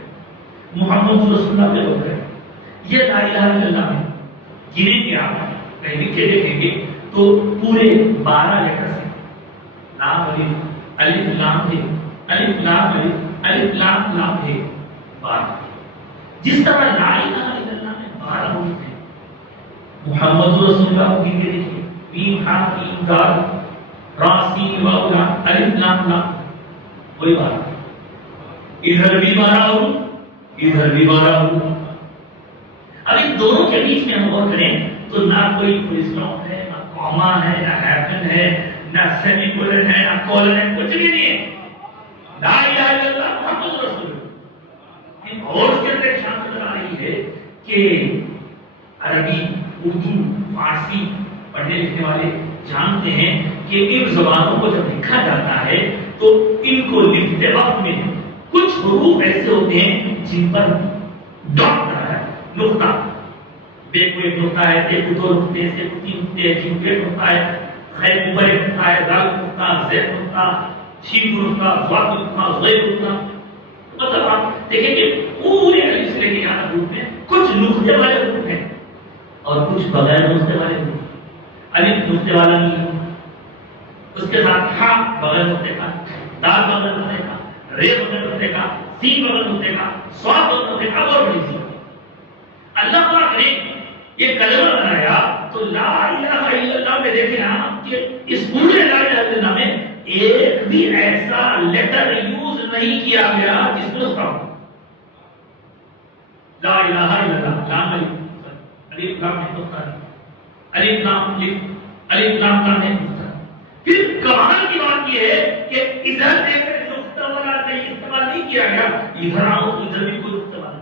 محمد رسول اللہ پہ غور کریں، یہ لا الہ الا اللہ میں گنیں گے آپ کہیں بھی کے دیکھیں گے تو پورے 12 لیٹرز ہیں۔ لام الف، الف لام ہے، الف لام الف، الف لام لام ہے، 12۔ جس طرح لا الہ الا اللہ میں 12 حروف ہیں، محمد رسول اللہ کو گن کے دیکھیے، میم ہا میم دال را سین واو لام الف لام لام، وہی بات، ادھر بھی 12 حروف ادھر بھی 12 حروف۔ اب ان دونوں کے بیچ میں ہم غور کریں تو نہ کوئی فل اسٹاپ ہے، نہ کاما ہے، نہ ہیپن ہے، نہ سیمی کولن ہے، نہ کولن ہے، کچھ بھی نہیں ہے، لا الہ الا اللہ محمد رسول اللہ۔ اور اس کے اندر ایک شان نظر آ رہی ہے کہ عربی، اردو، فارسی پڑھنے لکھنے والے جانتے ہیں کہ ان زبانوں کو جب لکھا جاتا ہے تو ان کو لکھتے وقت میں کچھ حروف ایسے ہوتے ہیں جن پر ڈاٹ بنا ہے، نقطہ، بے کو ایک نقطہ ہے، ایک کو 2 نقطے ہیں، ایک کو 3 نقطے ہیں، جن کو ایک نقطہ ہے، خیر اوپر ایک نقطہ ہے، دال نقطہ، زید نقطہ، شین نقطہ، ضاد نقطہ، غیر نقطہ۔ مطلب آپ دیکھیں کہ پورے عربی سے لے کے یہاں تک میں کچھ نقطے والے حروف ہیں اور کچھ بغیر نقطے والے حروف ہیں۔ الف نقطے والا نہیں ہے، اس کے ساتھ ہا بغیر نقطے کا، دال بغیر نقطے کا، رے بغیر نقطے کا، سین بغیر نقطے کا، صاد بغیر نقطے کا، اور بڑی سی۔ اللہ پاک نے یہ کلمہ بنایا تو لا الہ الا اللہ میں دیکھیں آپ کہ اس پورے لا الہ الا اللہ میں ایک بھی ایسا لیٹر یوز نہیں کیا گیا جس کو اس کا لا الہ الا اللہ، لام الف لام الف لام الف لام لام ہے۔ پھر کمال کی بات یہ ہے کہ ادھر دیکھیں نقطہ والا نہیں استعمال نہیں کیا گیا، ادھر آؤ تو ادھر بھی کوئی نقطہ والا،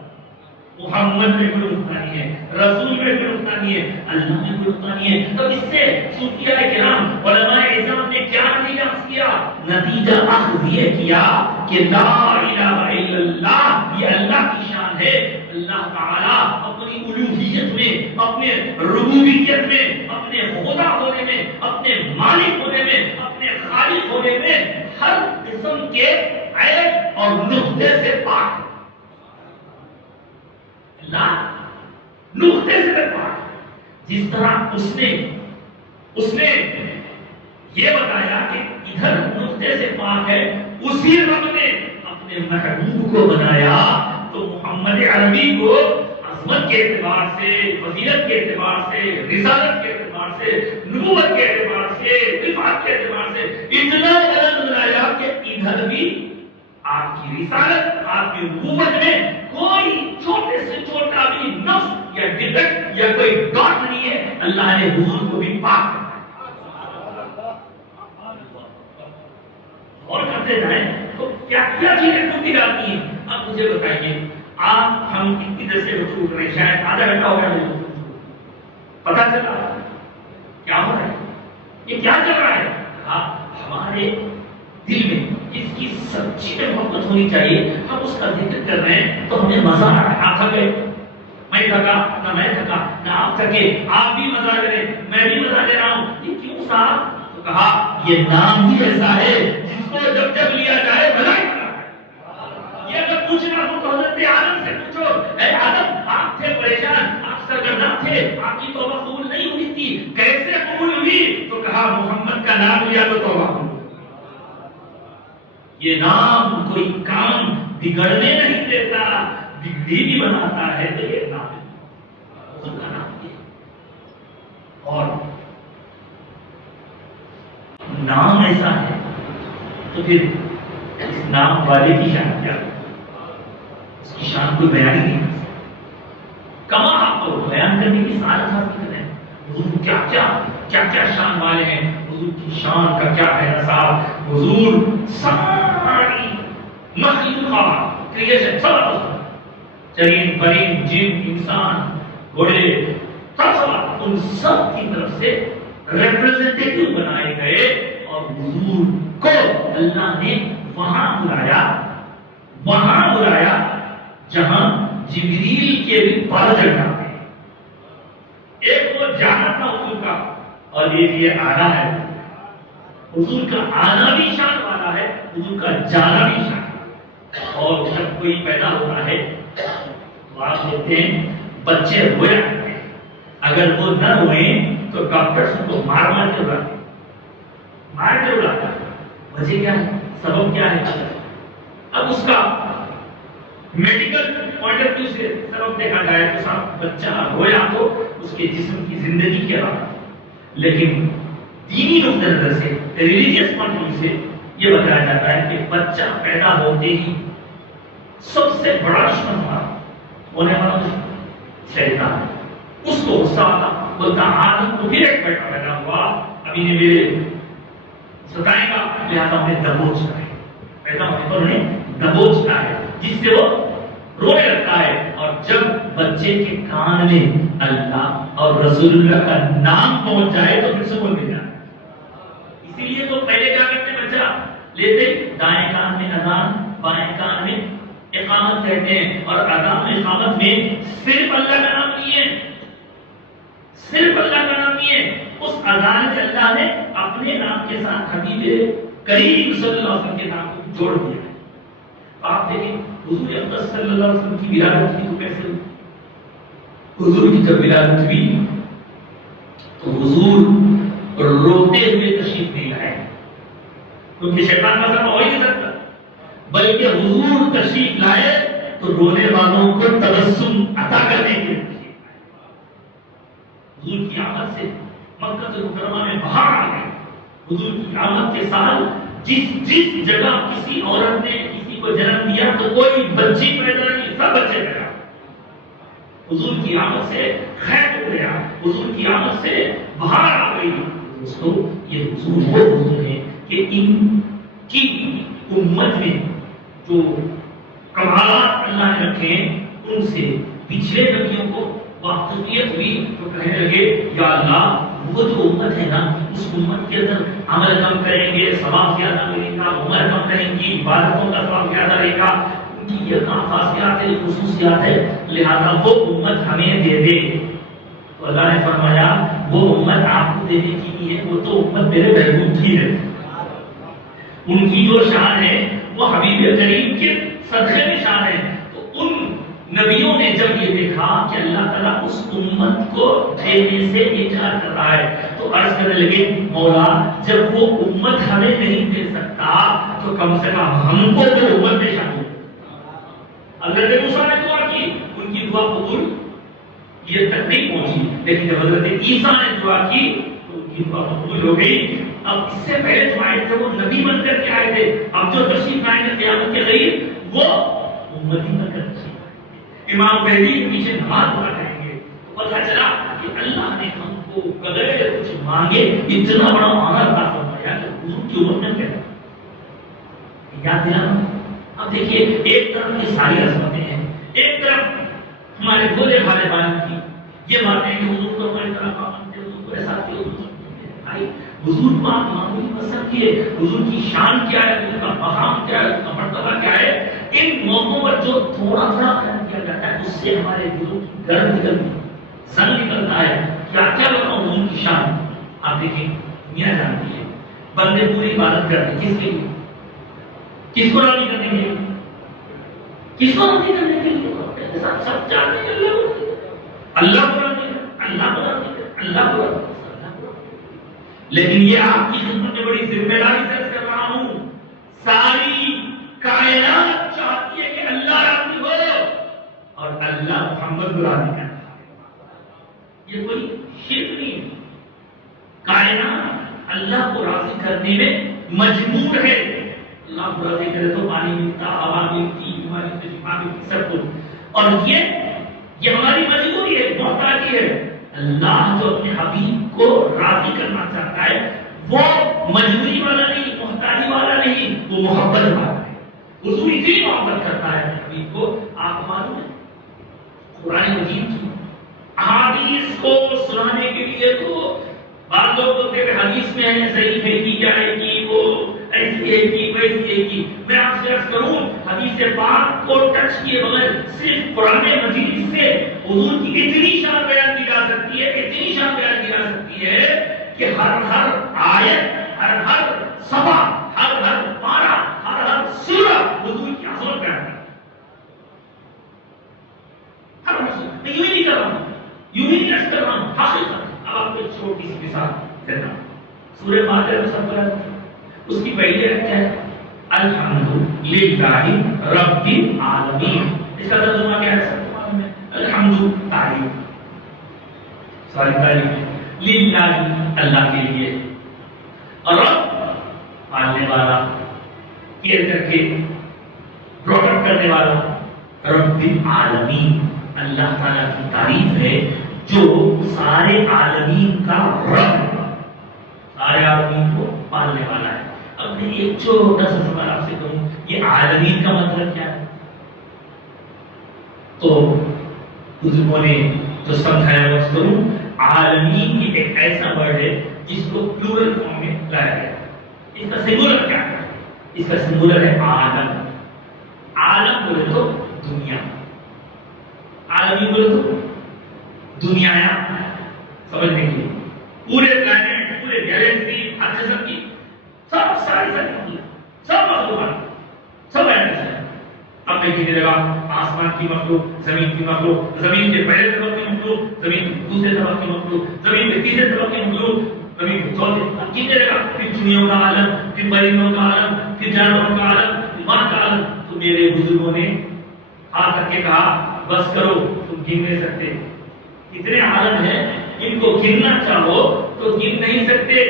محمد میں کوئی نقطہ نہیں ہے، رسول میں کوئی نقطہ نہیں ہے، اللہ میں کوئی نقطہ نہیں ہے۔ تو اس سے صوفیاء کرام علماء اعظم نے کیا نتیجہ اخذ کیا؟ نتیجہ اخذ یہ کیا کہ لا الہ الا اللہ یہ اللہ کی شان ہے۔ اللہ تعالیٰ اپنی الوہیت میں، اپنے ربوبیت میں، اپنے خدا ہونے میں، اپنے مالک ہونے میں، اپنے خالق ہونے میں ہر قسم کے عیب اور نقطے سے پاک ہے۔ اللہ نقطے سے پاک، جس طرح اس نے یہ بتایا کہ ادھر نقطے سے پاک ہے، اسی رب نے اپنے محبوب کو بنایا تو محمد عربی کو عظمت کے اعتبار سے، فضیلت کے اعتبار سے، رسالت کے اعتبار سے، نبوت کے اعتبار سے، رفعت کے اعتبار سے اتنا بلند بنایا کہ ادھر بھی آپ کی رسالت، آپ کی نبوت میں کوئی چھوٹے سے چھوٹا بھی نقص یا ڈیفیکٹ یا کوئی ڈاٹ نہیں ہے۔ اللہ نے حضور کو بھی پاک کیا۔ اور کرتے جائیں تو کیا کیا چیزیں ڈھونڈی جاتی ہیں۔ اب مجھے بتائیے، آپ ہم کتنی دیر سے گفتگو کر رہے ہیں؟ شاید آدھا گھنٹہ ہو گیا مجھے پتا چلا کیا ہو رہا ہے، یہ کیا چل رہا ہے۔ ہمارے دل میں اس کی سچی میں محبت ہونی چاہیے، ہم اس کا ذکر کر رہے ہیں تو ہمیں مزہ آ رہا ہے۔ آپ تھکے، میں تھکا، نہ میں تھکا، نہ آپ تھکے، آپ بھی مزہ لے رہے، میں بھی مزہ لے رہا ہوں۔ یہ کیوں صاحب؟ تو کہا یہ نام ہی ایسا ہے جس کو جب جب لیا جائے مزہ ہی آتا ہے۔ یہ اگر پوچھنا ہو تو حضرت آدم سے پوچھو، اے آدم آپ تھے پریشان، آپ سرگرداں تھے، آپ کی توبہ قبول نہیں ہوئی تھی، کیسے قبول ہوئی؟ تو کہا محمد کا نام لیا تو توبہ قبول۔ یہ نام کوئی کام بگڑنے نہیں دیتا، بگڑی بھی بناتا ہے، تو یہ نام ہے، حضور کا نام ہے۔ اور نام ایسا ہے تو پھر اس نام والے کی شان کیا ہے؟ اس کی شان کوئی بیان ہی نہیں کما آپ کو بیان کرنے کی سعادت حاصل کریں۔ حضور کیا کیا شان والے ہیں، حضور کی شان کا کیا ہے نصاب۔ حضور ساری مخلوقات کریشن سب چرین پرین جن انسان گھوڑے سب ان سب کی طرف سے ریپرزینٹیٹیو بنائے گئے اور حضور کو اللہ نے وہاں بلایا جہاں جبریل کے بھی پر چڑھ جاتے ہیں۔ ایک وہ جانا تھا حضور کا اور ایک یہ آنا ہے۔ حضور کا آنا بھی شان والا ہے، حضور کا جانا بھی شان۔ اور جب کوئی پیدا ہوتا ہے تو آپ دیکھتے ہیں بچے روئے آتے ہیں، اگر وہ نہ روئے تو ڈاکٹر ان کو مار کے اڑاتا ہے۔ وجہ کیا ہے؟ سبب کیا ہے؟ اب اس کا میڈیکل پوائنٹ آف ویو سے دیکھا جائے تو صاحب بچہ رویا تو اس کے جسم کی زندگی کے بعد، لیکن دینی نقطہ نظر سے ریلیجیس پوائنٹ آف ویو سے یہ بتایا جاتا ہے کہ بچہ پیدا ہوتے ہی سب سے بڑا دشمن ہونے والا شیطان، اس کو غصہ آتا، بولتا آدم کو پھر ایک بیٹا پیدا ہوا، ابھی نے میرے ستائے گا، لہٰذا انہیں دبوچنا ہے، پیدا ہونے پر انہیں دبوچنا ہے، جس سے وہ رونے لگتا ہے۔ اور جب بچے کے کان میں اللہ اور رسول اللہ کا نام پہنچ جائے تو پھر سکون مل جائے۔ اسی لیے تو پہلے کیا کرتے بچہ لیتے، دائیں کان میں اذان، بائیں کان میں اقامت کہتے ہیں، اور اذان اقامت میں صرف اللہ کا نام نہیں ہے، صرف اللہ کا نام نہیں ہے، اس اذان میں اللہ نے اپنے نام کے ساتھ حبیب کریم صلی اللہ علیہ وسلم کے نام کو جوڑ دیا ہے۔ آپ دیکھیں حضور اقدس صلی اللہ علیہ وسلم کی ولادت کی تو کیسے ہوئی؟ حضور کی جب ولادت ہوئی تو حضور روتے ہوئے تشریف نہیں لائے، کیونکہ شیطان کا سبب ہو ہی نہیں سکتا، بلکہ حضور تشریف لائے تو رونے والوں کو تبسم عطا کرنے کے لیے تشریف لائے۔ حضور کی آمد سے مکہ المکرمہ میں بہار آ گئی۔ حضور کی آمد کے سال جس جگہ کسی عورت نے کسی کو جنم دیا تو کوئی بچی پیدا نہیں، سب بچے پیدا۔ حضور کی آمد سے خیر ہو گیا، حضور کی آمد سے بہار آ گئی۔ دوستو یہ حضور وہ حضور ہے کہ ان کی امت میں جو کمالات اللہ نے رکھے ان سے پچھلے نبیوں کو واقفیت ہوئی تو کہنے لگے یا اللہ وہ جو امت ہے نا، اس امت کے اندر عمل کم کریں گے ثواب زیادہ ملے گا، عمر کم کریں گی عبادتوں کا ثواب زیادہ رہے گا، ان کی یہ خاصیات ہے، خصوصیات ہے، لہذا وہ امت ہمیں دے دے۔ تو اللہ نے فرمایا وہ امت آپ کو دینے کی نہیں ہے، وہ تو امت میرے محبوب کی ہے، ان کی جو شان ہے وہ حبیب کریم کے صدقے میں شان ہے۔ تو ان نبیوں نے جب یہ دیکھا کہ اللہ تعالیٰ اس امت کو دینے سے انکار کر رہا ہے تو عرض کرنے لگے مولا جب وہ امت ہمیں نہیں دے سکتا تو کم سے کم ہم کو وہ امت میں شامل۔ حضرت موسیٰ نے دعا کی، ان کی دعا قبول یہ تک نہیں پہنچی، لیکن جب حضرت عیسیٰ نے دعا کی تو ان کی دعا قبول ہو گئی۔ اب اس سے پہلے جو آئے تھے وہ نبی بن کر کے آئے تھے، اب جو تشریف لائیں گے قیامت کے قریب وہ امتی بن کر تشریف لائیں گے، امام مہدی کے پیچھے نماز پڑھا کریں گے۔ تو پتہ چلا کہ اللہ نے ہم کو بغیر کچھ مانگے اتنا بڑا آنر عطا فرمایا کہ حضور کی امت میں کہتا یاد دلانا۔ اب دیکھیے ایک طرف یہ ساری عظمتیں ہیں، ایک طرف ہمارے بھولے بھالے بانی کی یہ باتیں کہ حضور کو ہماری طرح مانتے، حضور کو ایسا کیا، حضور کو آپ معمولی پسند کیے، حضور کی شان کیا ہے، حضور کا مقام کیا ہے، اس کا مرتبہ کیا ہے، ان موقعوں پر جو تھوڑا تھوڑا بیان کیا جاتا ہے اس سے ہمارے دلوں کی گرد نکلتی ہے، زنگ نکلتا ہے۔ کیا کیا بتاؤں حضور کی شان؟ آپ دیکھیں دنیا جانتی ہے بندے پوری عبادت کرتے ہیں کس کے لیے؟ کس کو راضی کرنے کے لیے؟ کس کو راضی کرنے کے لیے؟ سب جانتے ہیں اللہ کو راضی کرنا، اللہ کو راضی کرنا، اللہ کو راضی کرنا۔ لیکن یہ آپ کی خدمت میں بڑی ذمہ داری سے کر رہا ہوں، ساری کائنات چاہتی ہے کہ اللہ راضی ہو اور اللہ محمد کو راضی کرنا۔ یہ کوئی شرک نہیں ہے، کائنات اللہ کو راضی کرنے میں مجبور ہے۔ اللہ کو راضی کرے تو پانی ملتا، ہوا ملتی، بیماری سے شفا ملتی، سب کچھ، اور یہ ہماری مجبوری ہے، محتاجی ہے۔ اللہ جو اپنے حبیب کو راضی کرنا چاہتا ہے وہ مجبوری والا نہیں، محتاجی والا نہیں، وہ محبت والا ہے۔ حضور اتنی محبت کرتا ہے اپنے حبیب کو، آپ معلوم ہے قرآن مجید کی احادیث کو سنانے کے لیے تو بعض لوگ بولتے ہیں حدیث میں ہے صحیح ہے کی جائے گی، وہ ایسی ہے کی ویسی ہے کی۔ میں آپ سے عرض کروں حدیث پاک کو ٹچ کیے بغیر صرف قرآن مجید سے حضور کی اتنی شان بیان کی جا سکتی ہے، اتنی شان بیان کی جا سکتی ہے کہ ہر آیت، ہر صفحہ، ہر پارہ، ہر سورہ حضور کی عظمت بیان کرتا ہے۔ میں یوں ہی نہیں کر رہا ہوں، یوں ہی نہیں عرض کر رہا ہوں، حقیقت۔ اب آپ کو ایک چھوٹی سی مثال دیتا ہوں، سورہ فاتحہ میں سب پڑھا اس کی پہلی آیت کیا ہے؟ الحمدللہ رب العالمین۔ اس کا ترجمہ کیا ہے؟ الحمد ساری تعریف للہ، اللہ کے لیے، اور رب پالنے والا، کیئر کر کے پروٹیکٹ کرنے والا، رب العالمین اللہ تعالیٰ کی تعریف ہے جو سارے عالمین کا رب، سارے عالمین کو پالنے والا ہے۔ اب میں ایک چھوٹا سا سوال آپ سے کروں، یہ عالمین کا مطلب کیا ہے؟ تو بزرگوں نے جو سمجھایا وہ کروں، عالمین یہ ایک ایسا ورڈ ہے جس کو پلورل فارم میں لایا گیا۔ اس کا سنگولر کیا ہے؟ اس کا سنگولر ہے عالم۔ عالم بولے تو دنیا، عالمی بولے تو دنیا، سمجھنے کے لیے پورے پلانٹ، پورے گیلیکسی، ہر قسم کی سب ساری سب مخلوقات، سب ایٹمس ہیں۔ اب دیکھیے لگا آسمان کی مخلوق، زمین کی مخلوق، زمین کے پہلے طبقے کی مخلوق، زمین کے دوسرے طبقے کی مخلوق، زمین کے تیسرے طبقے کی مخلوق، زمین کے چوتھے، اب کتنے لگا، پھر چڑیوں کا عالم، پھر پرندوں کا عالم، پھر جانوروں کا عالم، پھر ماں کا عالم۔ تو میرے بزرگوں نے ہاتھ رکھ کے کہا بس کرو، تم گن نہیں سکتے، اتنے عالم ہیں، ان کو گننا چاہو تو گن نہیں سکتے،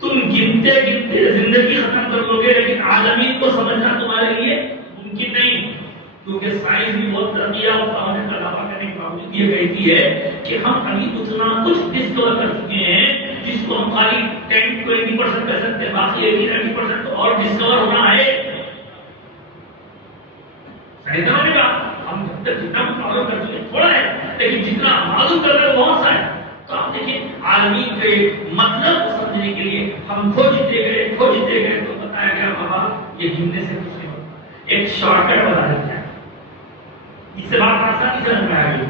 تم گنتے گنتے زندگی ختم کر لو گے، لیکن عالمین کو سمجھنا تمہارے لیے ممکن نہیں، کیونکہ سائنس بھی بہت ترقی یافتہ ہونے کا دعویٰ کرنے کے باوجود یہ کہتی ہے کہ ہم ابھی اتنا کچھ ڈسکور کر چکے ہیں جس کو ہم خالی 10-20% کر سکتے ہیں، باقی 80-90% تو اور ڈسکور ہونا ہے۔ سائنسدانوں نے کہا ہم جتنا معلوم کر چکے تھوڑا ہے، لیکن جتنا معلوم کر رہے بہت سا ہے۔ تو آپ دیکھیں عالمین کے مطلب کو سمجھنے کے لیے ہم کھوجتے گئے تو بتایا گیا بابا یہ گننے سے کچھ نہیں ہوتا، ایک شارٹ کٹ بتا دیتا ہے، اس سے بات آسانی سے سمجھ میں آ گئی۔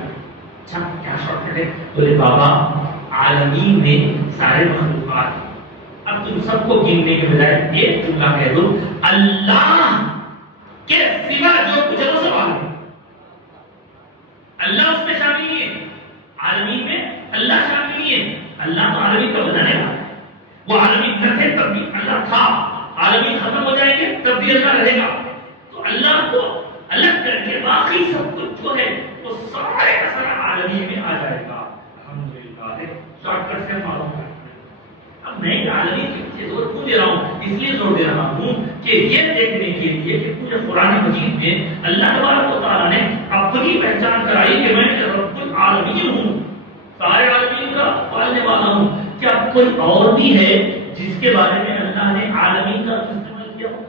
اچھا کیا شارٹ کٹ ہے؟ بولے بابا عالمین میں سارے مخلوقات، اب تم سب کو گننے کے بجائے ایک جملہ کہہ دو، اللہ کے سوا جو کچھ ہے وہ سب عالم ہے، اللہ اس میں شامل نہیں ہے، عالمین میں اللہ شامل نہیں ہے۔ اللہ تو عالمین کا بنانے والا ہے، وہ عالمین نہ تھے تب بھی اللہ تھا، عالمین ختم ہو جائیں گے تب بھی اللہ رہے گا۔ تو اللہ کو الگ کر کے باقی سب کچھ جو ہے وہ سارے کا سارا عالمین میں آ جائے گا۔ الحمدللہ شارٹ کٹ سے معلوم ہے۔ اب میں عالمین کے پیچھے زور کیوں دے رہا ہوں؟ اس لیے زور دے رہا ہوں کہ یہ دیکھنے کے لیے کہ پورے قرآن مجید میں اللہ تبارک و تعالیٰ نے اپنی پہچان کرائی کہ میں رب العالمین ہوں، سارے عالمین کا پالنے والا ہوں۔ کیا کوئی اور بھی ہے جس کے بارے میں اللہ نے عالمین کا استعمال کیا ہو؟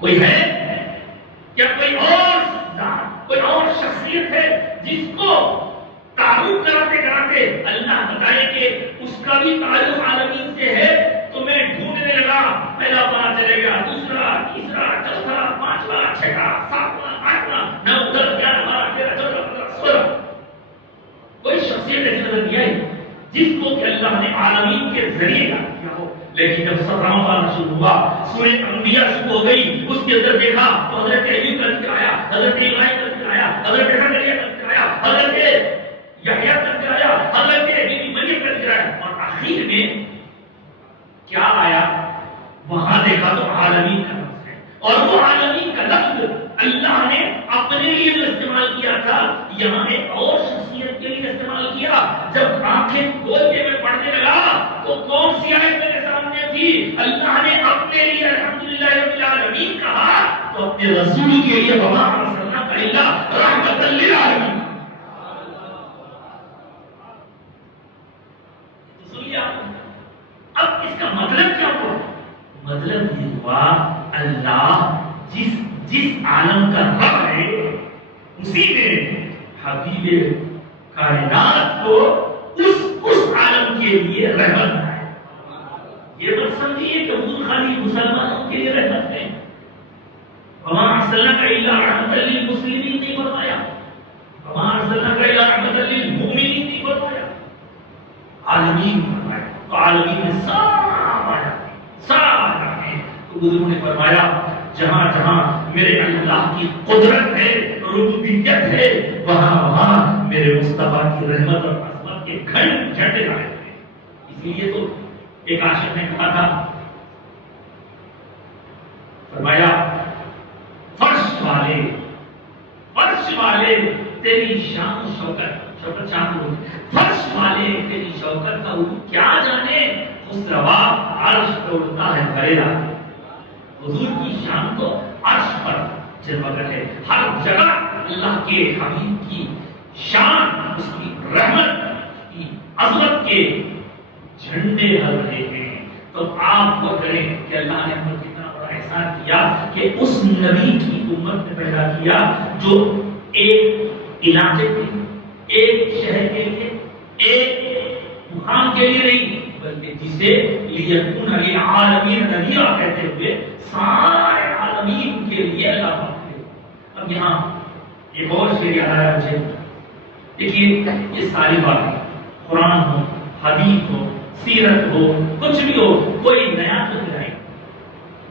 کوئی ہے کیا؟ کوئی اور ذات، کوئی اور شخصیت ہے جس کو تعارف کراتے کراتے اللہ بتائے کہ اس کا بھی تعلق عالمین سے ہے؟ تو میں ڈھونڈنے لگا، پہلا پتا چلے گا، دوسرا، تیسرا، چوتھا، پانچواں، چھٹا، ساتواں، آٹھواں، 9، 10، 11، 12، 13، 14، 15، 16 کوئی شخصیت ایسی نظر نہیں آئی جس کو کہ اللہ نے عالمین کے ذریعے یاد کیا ہو۔ لیکن جب 17واں پارہ شروع ہوا، سورہ انبیاء شروع ہو گئی، اس کے اندر دیکھا تو حضرت ایوب کا ذکر آیا، حضرت ابراہیم کا ذکر آیا، حضرت زکریا کا ذکر آیا، حضرت یحییٰ کا ذکر آیا، حضرت بی بی مریم کا ذکر آیا، اور آخر میں کیا آیا؟ وہاں دیکھا تو عالمین کا لفظ ہے، اور وہ عالمین کا لفظ اللہ نے اپنے لیے جو استعمال کیا تھا یہاں ایک اور شخصیت کے لیے استعمال کیا۔ جب آنکھیں کھول کے میں پڑھنے لگا تو کون سی آیت میرے سامنے تھی؟ اللہ نے اپنے لیے الحمدللہ رب العالمین کہا تو اپنے رسول کے لیے وما ارسلناک الا رحمۃ للعالمین۔ سنیے اب اس کا مطلب کیا ہوا؟ مطلب یہ ہوا اللہ جس عالم کا رب ہے اسی نے حبیب کائنات کو اس عالم کے لیے رحمت بنایا۔ یہ مت سمجھیے کہ حضور خالی مسلمانوں کے لیے رحمت ہے، وما ارسلناک الا رحمۃ للمسلمین نہیں فرمایا، وما ارسلناک الا رحمۃ للمؤمنین نہیں فرمایا، عالمین فرمایا۔ تو عالمین میں سارا ہے۔ تو بزرگوں نے فرمایا جہاں جہاں میرے اللہ کی قدرت ہے، ربوبیت ہے، وہاں میرے مصطفیٰ کی رحمت اور عظمت کے گھن جھنڈے لگے ہوئے۔ اسی لیے تو ایک عاشق نے کہا تھا، فرمایا فرش والے تیری شان و شوکت، شوکت شان کو فرش والے تیری شوکت کا حضور کیا جانے، اس روا عرش پہ اڑتا ہے بھریرا، حضور کی شان تو عرش پر جلوگر ہے، ہر جگہ اللہ کے حبیب کی شان، اس کی رحمت، اس کی عظمت کے جھنڈے ہل رہے ہیں۔ تو آپ وہ کریں کہ اللہ نے ہم پر کتنا بڑا احسان کیا کہ اس نبی کی امت نے پیدا کیا جو ایک علاقے کے، ایک شہر کے لیے، ایک مقام کے لیے نہیں، بلکہ جسے لیکون للعالمین نذیرا کہتے ہوئے سارے عالمین کے لیے اللہ پاک نے۔ اب یہاں ایک اور شعر یاد آیا مجھے، دیکھیے یہ ساری باتیں قرآن ہو، حدیث ہو، سیرت ہو، کچھ بھی ہو، کوئی نیا تو نہیں آئی،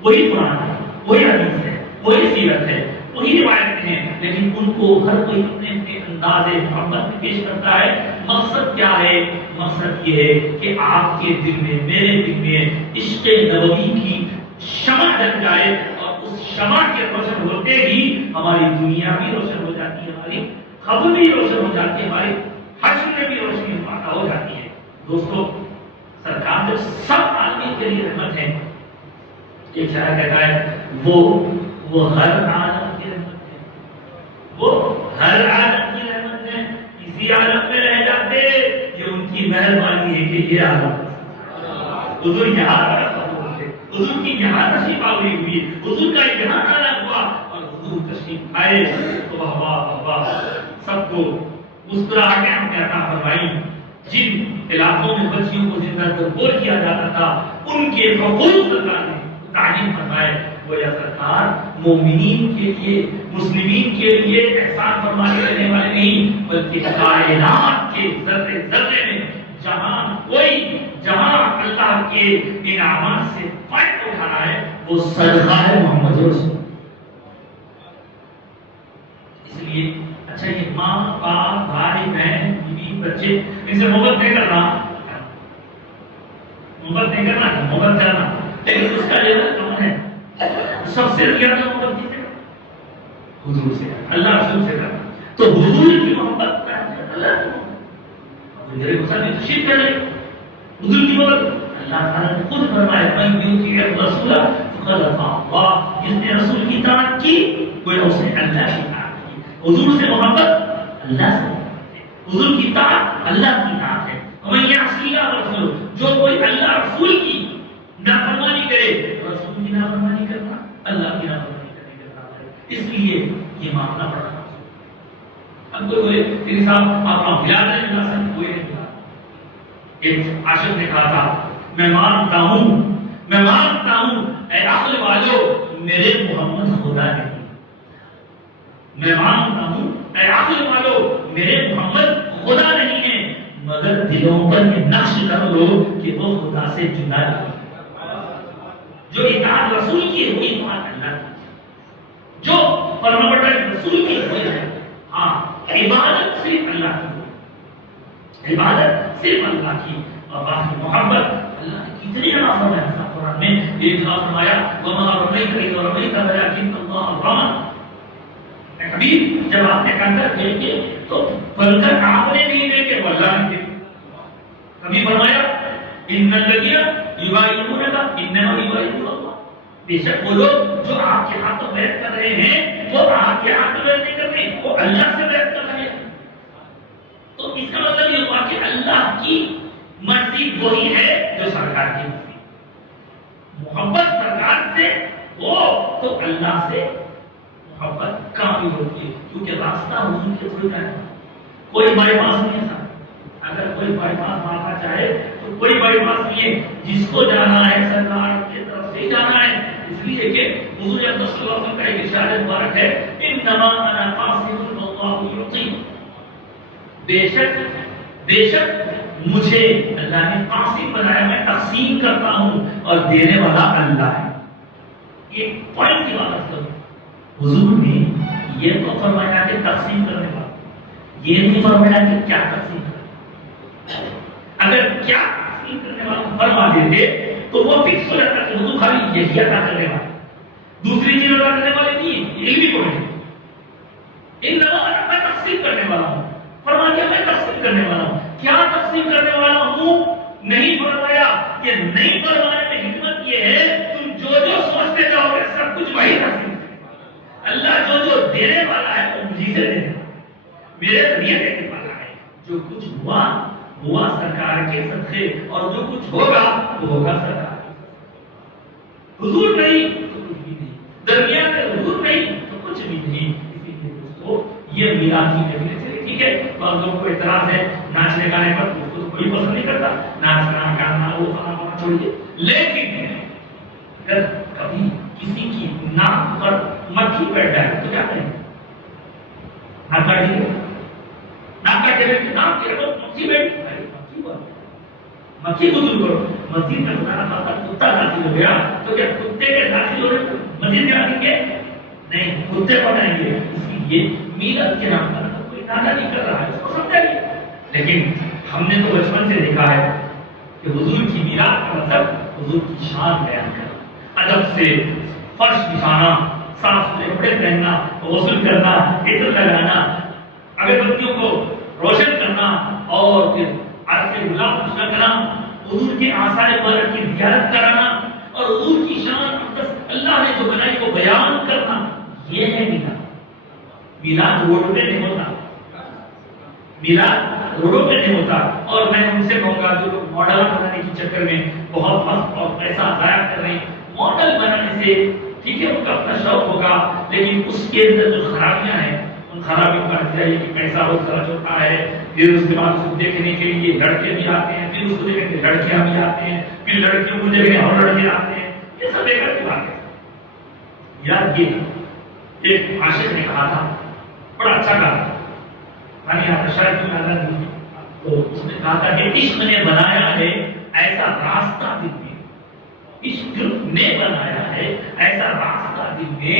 وہی قرآن ہے، وہی حدیث ہے، وہی سیرت ہے، وہی روایتیں ہیں، لیکن ان کو ہر کوئی اپنے اپنے انداز محبت میں پیش کرتا ہے۔ مقصد کیا ہے؟ مقصد یہ ہے کہ آپ کے دل میں، میرے دل میں عشق نبوی کی شمع جل جائے، اور اس شمع کے روشن ہوتے ہی ہماری دنیا بھی روشن ہو جاتی ہے، ہماری قبر بھی روشن ہو جاتی ہے، ہماری حشر میں بھی روشنی ہو جاتی ہے۔ دوستو، سرکار جو سب آدمی کے لیے رحمت ہے، ایک شاعر کہتا ہے وہ ہر عالم کی رحمت ہے، وہ ہر عالم کی رحمت ہے، کسی عالم میں رہ جاتے یہ ان کی مہربانی ہے کہ یہ عالم حضور یہاں حضور کی یہاں تشریف آوری ہوئی، حضور کا یہاں آنا ہوا اور حضور تشریف آئے تو واہ واہ سب کو مسکرا کے ہم نے عطا فرمائی۔ جن علاقوں میں بچیوں کو زندہ درگور کیا جاتا تھا ان کے حقوق سرکار نے تعلیم فرمائے، گویا سرکار مومنین کے لیے، مسلمین کے لیے احسان فرمانے دینے والے نہیں، بلکہ کائنات کے ذرے ذرے میں جہاں اللہ کے انعامات سے فائدہ اٹھا رہا ہے وہ صدقہ ہے محمد رسول۔ اس لیے اچھا یہ ماں باپ بھائی بہن بیوی بچے ان سے محبت نہیں کرنا، محبت کرنا، لیکن اس کا لیول کون ہے؟ سب سے زیادہ محبت کس سے؟ حضور سے، اللہ رسول سے کرنا۔ تو حضور کی محبت اللہ کی محبت، میرے کو سامنے تشریف کر رہے حضور کی محبت، اللہ تعالیٰ نے خود فرمایا من یطیع الرسول فقد اطاع اللہ، جس نے رسول کی اطاعت کی گویا اس نے اللہ کی اطاعت کی۔ حضور سے محبت اللہ سے محبت ہے، حضور کی اطاعت اللہ کی اطاعت ہے۔ ومن یعص اللہ ورسولہ، جو کوئی اللہ رسول کی نافرمانی کرے، رسول کی نافرمانی کرنا اللہ کی نافرمانی کرنے کے برابر ہے۔ اس لیے یہ معاملہ بڑا ہے۔ اب کوئی بولے تیری صاحب آپ بلال نہیں ملا سکتے، کوئی نہیں ملا۔ ایک عاشق نے کہا تھا میں مانتا ہوں اے عقل والو میرے محمد خدا نہیں، میں مانتا ہوں اے عقل والو میرے محمد خدا نہیں ہے، مگر دلوں پر یہ نقش کر لو کہ وہ خدا سے جدا نہیں۔ جو اطاعت رسول کی ہے وہی اطاعت اللہ کی، جو فرمانبرداری رسول کی وہی ہے۔ ہاں عبادت صرف اللہ کی، عبادت صرف اللہ کی، اور باقی محبت اللہ کی کتنی عظیم ہے۔ قرآن میں ایک جگہ فرمایا وما رمیت اذ رمیت ولکن اللہ رمی، اے حبیب جب آپ نے کنکر پھینکے تو کنکر آپ نے نہیں پھینکے وہ اللہ نے پھینکے۔ کبھی فرمایا ان الذین یبایعونک انما یبایعون اللہ، بے شک وہ لوگ جو آپ کے ہاتھوں بیعت کر رہے ہیں وہ آپ کے ہاتھ میں بیعت نہیں کر رہے، وہ اللہ سے بیعت کر رہے ہیں۔ تو اس کا مطلب یہ ہوا کہ اللہ کی مرضی وہی ہے جو سرکار کی مرضی، محبت سرکار سے ہو تو اللہ سے محبت کامل ہوتی ہے، کیونکہ راستہ حضور کے تھوڑی ہے، کوئی بائی پاس نہیں ہے۔ اگر کوئی بائی پاس مارنا چاہے تو کوئی بائی پاس نہیں ہے، جس کو جانا ہے سرکار کی طرف سے جانا ہے۔ اس لیے کہ حضور اکرم صلی اللہ علیہ وسلم کا ایک ارشاد مبارک ہے انما انا قاسم واللہ یعطی، بے شک مجھے اللہ نے قاسم بنایا، میں تقسیم کرتا ہوں اور دینے والا اللہ ہے۔ ایک پوائنٹ کی بات کروں، حضور نے یہ تو فرمایا کہ تقسیم کرنے والا، یہ نہیں فرمایا کہ کیا تقسیم کرنے، اگر کیا تقسیم کرنے والا فرما دیتے تو وہ فکس ہو جاتا کہ حضور خالی یہی عطا کرنے والا، دوسری چیز عطا کرنے والے نہیں، علم بھی کوئی نہیں۔ کرنے والا ہوں، کیا تقسیم کرنے والا ہوں نہیں فرمایا. یہ نہیں فرمانے میں حکمت یہ ہے تم جو سوچتے جاؤ گے سب کچھ وہی تقسیم کرے. اللہ جو دینے والا ہے وہ مجھے سے دینے میرے ذریعے دینے والا ہے. جو کچھ ہوا سرکار کے صدقے اور جو کچھ ہوگا وہ ہوگا سرکار. حضور نہیں تو کچھ بھی نہیں، درمیان میں حضور نہیں تو کچھ بھی نہیں. اسی لیے دوستو یہ میراث کی کہانی چلے. ٹھیک ہے، بعض لوگوں کو اعتراض ہے ناچنے گانے پر، اس کو تو کوئی پسند نہیں کرتا، ناچنا گانا وہ فلانا چھوڑیے. لیکن اگر کبھی کسی کی ناک پر مکھی بیٹھ جائے تو کیا کریں؟ ناک کاٹیں گے؟ ناک کاٹے ہوئے ناک کے اوپر مکھی بیٹھی، مکھی کو دور کرو. مسجد میں خدا نہ خاصا کتا داخل ہو گیا تو کیا کتے کے داخل ہونے پر مسجد میں آئیں گے؟ نہیں، کتے بنائیں گے. اسی لیے میلاد کے نام پر کوئی نادا نہیں کر رہا ہے، اس کو سمجھائیے. لیکن ہم نے تو بچپن سے دیکھا ہے کہ حضور کی میلاد کا مطلب حضور کی شان بیان کرنا، ادب سے فرش بچھانا، صاف ستھرے کپڑے پہننا، غسل کرنا، عطر لگانا، اگربتیوں کو روشن کرنا اور پھر عرق گلاب پوچھنا کرنا، حضور کے آثار مبارک کی زیارت کرانا اور حضور کی شان اللہ نے جو بنائی کو بیان کرنا. یہ ہے میلاد. میلاد روڈ پہ نہیں ہوتا، میلاد روڈوں پہ نہیں ہوتا. اور میں ان سے کہوں گا جو لوگ ماڈل بنانے کے چکر میں بہت وقت اور پیسہ ضائع کر رہے ہیں، ماڈل بنانے سے ٹھیک ہے ان کا اپنا شوق ہوگا، لیکن اس کے اندر جو خرابیاں ہیں ان خرابیوں کا نتیجہ یہ کہ پیسہ بہت خرچ ہوتا ہے. پھر اس کے بعد اس کو دیکھنے کے لیے لڑکے بھی آتے ہیں، پھر اس کو دیکھنے کے لیے لڑکیاں بھی آتے ہیں، پھر لڑکیوں کو دیکھنے اور لڑکے آتے ہیں. یہ سب ایک کی بات ہے. یاد یہ ایک عاشق نے کہا تھا، بڑا اچھا کہا تھا، یعنی آپ شاید کی نظر نہیں، تو اس نے کہا تھا کہ عشق نے بنایا ہے ایسا راستہ دل میں، عشق نے بنایا ہے ایسا راستہ دل میں،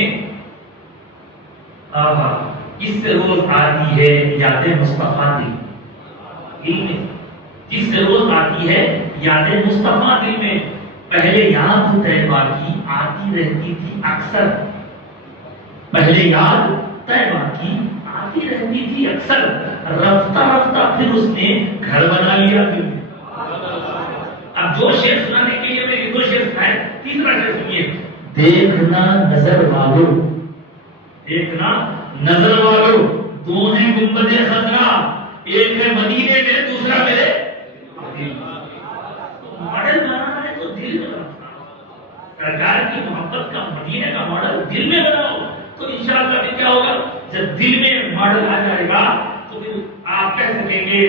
جس سے روز آتی ہے یاد مصطفیٰ دل میں، جس سے روز آتی ہے یاد مصطفیٰ دل میں. پہلے یاد طیبہ کی آتی رہتی تھی اکثر، پہلے یاد طیبہ کی آتی رہتی تھی اکثر، رفتہ رفتہ پھر اس نے گھر بنا لیا دل میں. اب جو شعر سنانے کے لیے میں یہ دو شعر سنائے، تیسرا شعر سنیے. دیکھنا نظر والو، دیکھنا نظر والو، دو ہیں گنبد خضرا، ایک ہے مدینے میں دوسرا میرے دل. ماڈل بنانا ہے تو دل میں بنانا. سرکار کی محبت کا مدینے کا ماڈل دل میں بناؤ تو انشاءاللہ پھر کیا ہوگا؟ جب دل میں ماڈل آ جائے گا تو پھر آپ کہہ سکیں گے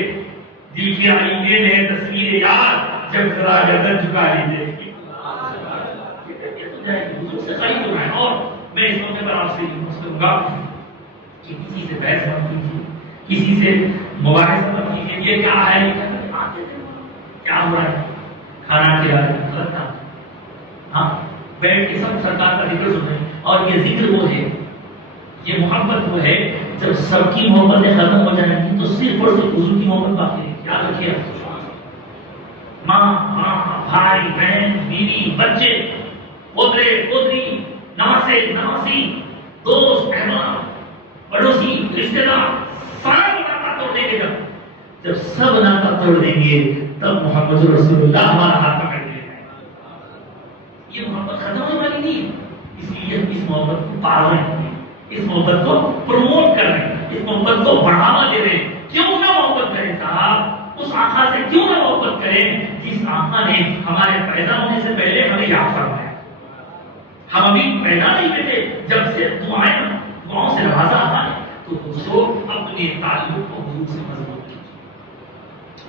دل کی آئینے میں تصویر یاد جب ذرا گردن جھکا لیجیے. اور میں اس موقع پر آپ سے کروں گا کہ کسی سے بحث مت کیجیے، کسی سے مباحثہ مت کیجیے. یہ کیا ہے، کیا ہو رہا ہے، کھانا کھلا رہے ہیں، ہاں بیٹھ کے سب سرکار کا ذکر سن رہے ہیں. اور یہ ذکر وہ ہے، یہ محبت وہ ہے جب سب کی محبتیں ختم ہو جائیں گی تو صرف اور صرف حضور کی محبت باقی ہے. یاد رکھیے، ماں بھائی بہن بیوی بچے پوترے پوتری نواسے نواسی دوست احباب پڑوسی رشتے دار سارا ناطا توڑ دیں گے. جب سب ناطا توڑ دیں گے تب محمد رسول اللہ ہمارا ہاتھ پکڑ لے گا. یہ محبت ختم ہونے والی نہیں، اس لیے اس محبت کو پال رہے ہیں، اس محبت کو پروموٹ کر رہے ہیں، اس محبت کو بڑھاوا دے رہے ہیں. کیوں نہ محبت کریں صاحب، اس آقا سے کیوں نہ محبت کریں جس آقا نے ہمارے پیدا ہونے سے پہلے ہمیں یاد فرمایا. ہم ابھی پیدا نہیں ہوئے تھے، جب سے دعاؤں سے نوازا آتا ہے. تو دوستو اپنے تعلق کو حضور سے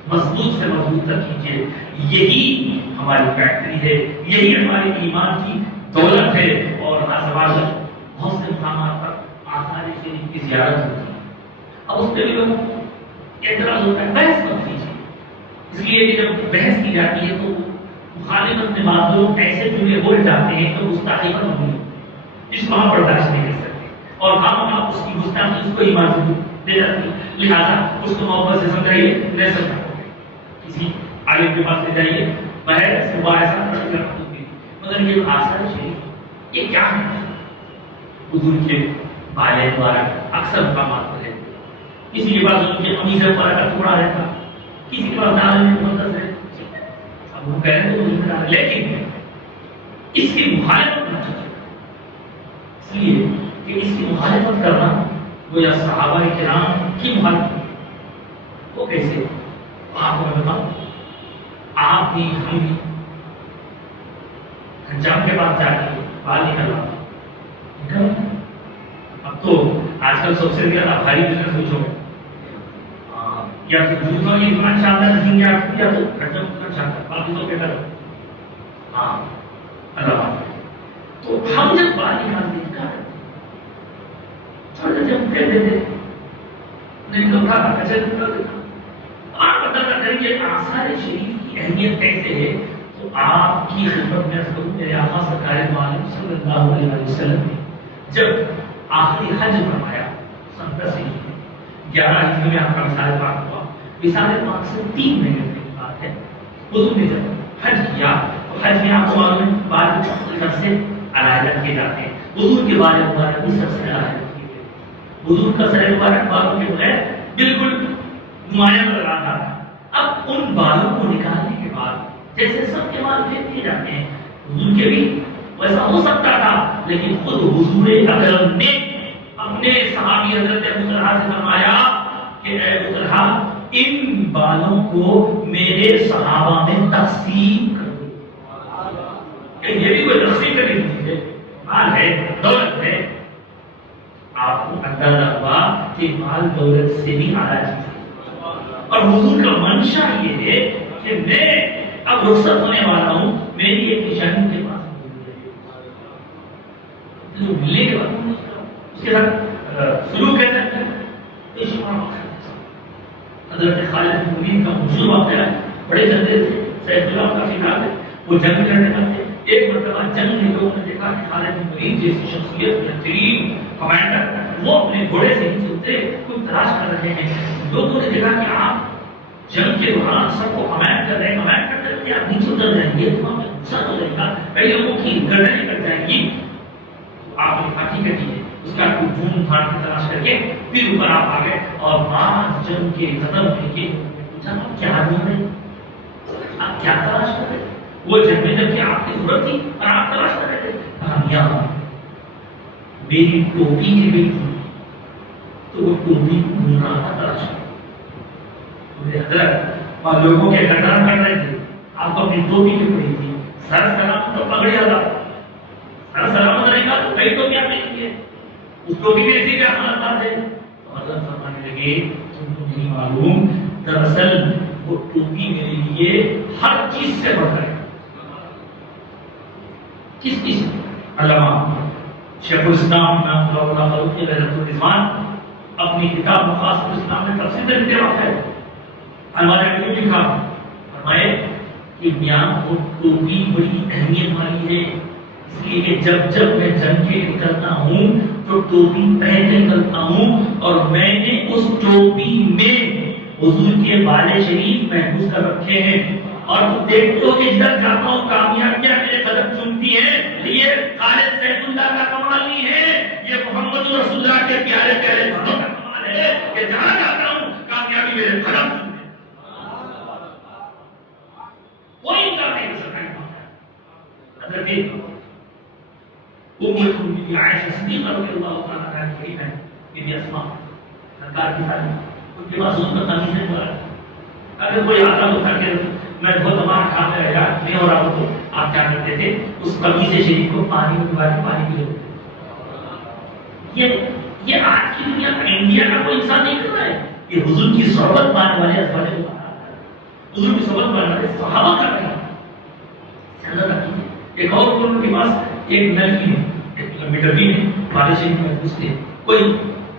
مضبوط سے مضبوط تک کیجیے. یہی ہماری فیکٹری ہے، یہی ہماری ایمان کی دولت ہے. اور بہت سے مقامات پر آثار شریف کی زیارت ہوتی ہے. اب اس پہ بھی لوگ اعتراض ہوتا ہے، بحث مت کیجیے. اس لیے کہ جب بحث کی جاتی ہے تو مخالفت میں بعض لوگ ایسے جملے بول جاتے ہیں تو گستاخی پر مبنی ہوتے ہیں، جس کو ہم برداشت نہیں کر سکتے اور ہم اس کی گستاخی اس کو ہی معذور دے جاتی ہے. لہٰذا اس کو محبت سے سمجھائیے، نہیں سمجھا کسی عالم کے پاس لے جائیے، بہر سے باعث مگر یہ آثار شریف یہ کیا ہے؟ حضور کے بارے مبارک اکثر مقامات پر ہے. کسی کے پاس ان کے قمیص پر کا ٹکڑا رہتا، کسی کے پاس دال میں منتظر ہے. اب وہ کہہ رہے تو نہیں کرا، لیکن اس کی مخالفت نہ چاہیے، اس لیے کہ اس کی مخالفت کرنا وہ یا صحابہ کرام کی مخالفت. وہ کیسے؟ آپ کو میں بتاؤں، آپ بھی ہم بھی حجام کے پاس جا کے بال نکلوا. اب تو آج کل سب سے زیادہ بھاری بزنس پوچھو، یا تو جوتوں کی دکان شاندار رکھیں گے آپ، یا تو حجام دکان شاندار، باقی تو بیٹر. ہاں اللہ. تو ہم جب بال نکالتے ہیں کیا کرتے ہیں؟ چھوٹے جب کہتے تھے نہیں تو کھا کچھ نکال دیتا. آپ پتہ کریں کہ آثار شریف کی اہمیت کیسے ہے. تو آپ کی خدمت میں میرے آقا سرکار دو عالم صلی اللہ علیہ وسلم نے جب آخری حج فرمایا سن 10 11 ہجری میں آپ کا وصال پاک ہوا. وصال پاک سے 3 مہینے کی بات ہے. حضور نے جب حج کیا تو حج میں آپ کو معلوم ہے بال سب سے علیحدہ کیے جاتے ہیں. حضور کے بال مبارک بھی سب سے علیحدہ کیے گئے. حضور کا سر مبارک بالوں کے بغیر بالکل نمایاں نظر آ رہا تھا. اب ان بالوں کو نکالنے کے بعد جیسے سب کے بال پھیر دیے جاتے ہیں، حضور کے بھی ویسا ہو سکتا تھا، لیکن خود حضور اکرم نے اپنے صحابی حضرت ابو طلحہ سے فرمایا کہ اے ابو طلحہ ان بالوں کو میرے صحابہ میں تقسیم کر دو. یہ بھی کوئی تقسیم کرنے کی چیز ہے، مال ہے، دولت ہے. آپ کو اندازہ ہوا کہ مال دولت سے بھی اعلیٰ چیز ہے. اور حضور کا منشا یہ ہے کہ میں اب رخصت ہونے والا ہوں، میری ایک نشانی کے پاس ملنے کے بعد اس کے ساتھ سلوک کیسا ہے. حضرت خالد بن ولید کا مشہور واقعہ ہے، بڑے جنگے تھے، سیف اللہ کا خطاب ہے، وہ جنگ کرنے لگے. ایک مرتبہ جنگ میں لوگوں نے دیکھا کہ خالد بن ولید جیسی شخصیت بہترین کمانڈر وہ اپنے گھوڑے سے نہیں چلتے، کوئی تلاش کر رہے ہیں. لوگوں نے دیکھا کہ آپ جنگ کے دوران سب کو کمانڈ کر رہے ہیں، کمانڈ کرتے رہتے آپ نیچے اتر جائیں گے تو ہمیں نقصان ہو جائے گا، کئی لوگوں کی گردنیں کٹ جائیں گی. آپ نے پھاٹی کٹی ہے، اس کا کوئی ڈھونڈ پھاٹ کی تلاش کر کے پھر اوپر آپ آ گئے اور بعد جنگ کے ختم ہونے کے پوچھا آپ کیا ڈھونڈ رہے، آپ کیا تلاش کر رہے. وہ جنگ میں جب کہ آپ کی ضرورت تھی اور آپ تلاش کر رہے تھے. کہانیاں میری ٹوپی کی گئی تھی تو وہ ٹوپی کو ڈھونڈ رہا تھا، تلاش کر حضرت اور لوگوں کے قدر کر رہے تھے. آپ کو اپنی ٹوپی کی پڑی تھی، سر سلامت تو پگڑی آتا، سر سلامت رہے گا تو کئی ٹوپیاں نہیں تھی، اس ٹوپی میں اسی کا حالات تھے. تو حضرت فرمانے لگے تم کو نہیں معلوم دراصل وہ ٹوپی میرے لیے ہر چیز سے بڑھ کر ہے. کس چیز؟ علامہ شیخ الاسلام امام اللہ فاروقی رحمۃ الرحمان اپنی کتاب مقاصد الاسلام میں تفصیل لکھتے وقت ہے ہمارے علم لکھا فرمائے کہ بیان اور ٹوپی بڑی اہمیت والی ہے، اس لیے کہ جب جب میں جنگ کے نکلتا ہوں تو ٹوپی پہن کے نکلتا ہوں اور میں نے اس ٹوپی میں حضور کے بال شریف محفوظ کر رکھے ہیں. اور تم دیکھتے ہو کہ جدھر جاتا ہوں کامیابیاں میرے قدم چومتی ہیں. یہ خالد سیف اللہ کا کمال نہیں ہے، یہ محمد رسول اللہ کے پیارے پیارے بھائیوں کا کمال ہے کہ جہاں جاتا ہوں کامیابی میرے قدم چومتی ہے. کوئی انکار نہیں کر سکتا. حضرت ام المؤمنین عائشہ صدیقہ رضی اللہ تعالی عنہا کی ہے کہ اسماء سرکار کی ساری ان کے پاس ان کا قمیص ہے مبارک. اگر کوئی آتا ہوتا کہ میں بہت تمام کھا میں رہا نہیں ہو رہا ہوں تو آپ کیا کرتے تھے اس قمیص شریف کو پانی میں ڈبا کے پانی پی لیتے. یہ آج کی دنیا کا انڈیا کا کوئی انسان نہیں کر رہا ہے. یہ حضور کی صحبت پانے والے ازواج کو حضور کی صحبت پانے والے صحابہ کر رہے ہیں. ایک اور ان کے پاس ایک نلکی ہے، ایک لمبی ڈبی میں بال شریف محفوظ تھے. کوئی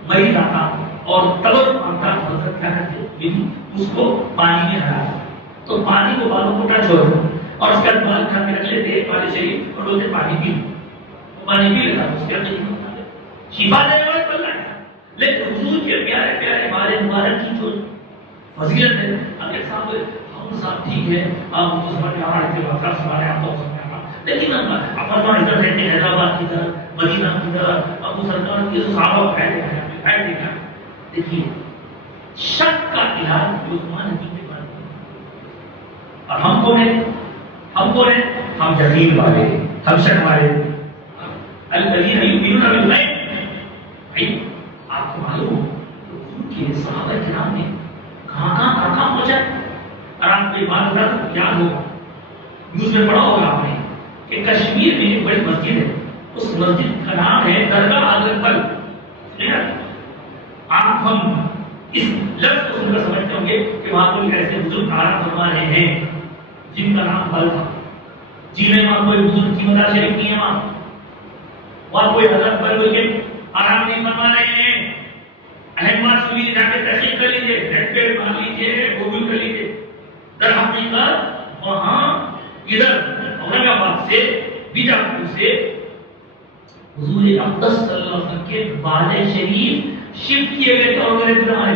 مریض آتا اور تبر مانگتا تو حضرت کیا کرتے اس کو پانی میں ہلاتا تو پانی کو بالوں کو ٹچ ہوتا اور اس کے بعد بال کھا کے رکھ لیتے بال شریف اور بولتے پانی پی پانی پی لیتا اس کے بعد شفا دینے والے بن رہا ہے. لیکن حضور کے پیارے پیارے بال مبارک کی جو فضیلت ہے اگر صاحب ہم صاحب ٹھیک ہے آپ کو سمجھ میں آ رہے تھے واقعہ سمجھ آپ کو سمجھ میں آ لیکن اپنا ادھر رہتے ہیں حیدرآباد کی طرف مدینہ کی طرف ابو سرکار یہ صحابہ پھیلے ہیں. دیکھیے شک کا علاج عثمان حکیم نے بنا دیا۔ اور ہم کون ہیں؟ ہم یقین والے، ہم شک والے۔ الذین یؤمنون بالغیب، بھائی آپ کو معلوم ہو کہ صحابہ کرام نے کہاں پہنچا۔ اور آپ کو یہ بات بتا دوں، یاد ہوگا نیوز میں پڑھا ہوگا آپ نے کہ کشمیر میں ایک بڑی مسجد ہے، اس مسجد کا نام ہے درگاہ حضرت بل۔ آپ ہم اس لفظ کو سن کر سمجھتے ہوں گے کہ وہاں کوئی ایسے بزرگ آرام فرما رہے ہیں جن کا نام بل تھا۔ جی میں وہاں کوئی بزرگ کی مدار شریف نہیں ہے، وہاں کوئی حضرت بل بول کے آرام نہیں فرما رہے ہیں۔ احمد سوی جا کے تحقیق کر لیجیے، نیٹ پہ مان لیجیے، گوگل کر لیجیے۔ در حقیقت وہاں ادھر اورنگ آباد سے بیجاپور سے حضور اقدس صلی اللہ علیہ وسلم کے بال شریف شفٹ کیے گئے تھے اور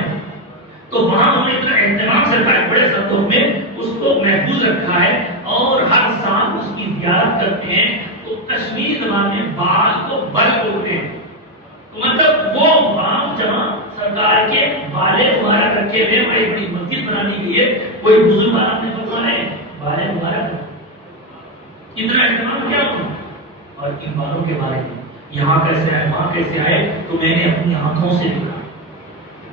تو وہاں انہوں نے اتنا اہتمام سے رکھا ہے، بڑے صدوں میں اس کو محفوظ رکھا ہے اور ہر سال اس کی زیارت کرتے ہیں۔ تو کشمیری زبان میں بال کو بل بولتے ہیں، تو مطلب وہ وہاں جہاں سرکار کے بالے مبارک رکھے ہوئے بڑی بڑی مسجد بنانے کے لیے کوئی بزرگ آپ نے فرمایا ہے بالے مبارک اتنا اہتمام کیا ہوتا۔ اور ان بالوں کے بارے میں یہاں کیسے آئے، وہاں کیسے آئے، تو میں نے اپنی آنکھوں سے دیکھا۔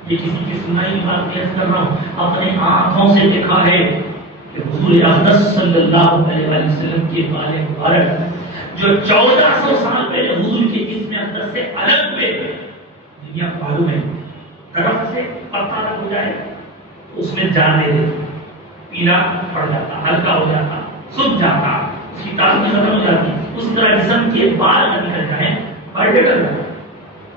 یہ کسی کی سنائی بات نہیں کر رہا ہوں، اپنے آنکھوں سے دیکھا ہے کہ حضور اقدس صلی اللہ علیہ وسلم کے بال مبارک جو 1400 سال پہلے حضور کے جسم اقدس سے الگ ہوئے، دنیا معلوم ہے درخت سے پتا نہ ہو جائے تو اس میں جان لے دیتے، پیلا پڑ جاتا، ہلکا ہو جاتا، سوکھ جاتا، اس کی تازگی ختم ہو جاتی۔ اس طرح جسم کے بال نہ نکل جائیں، برڈے کر جاتا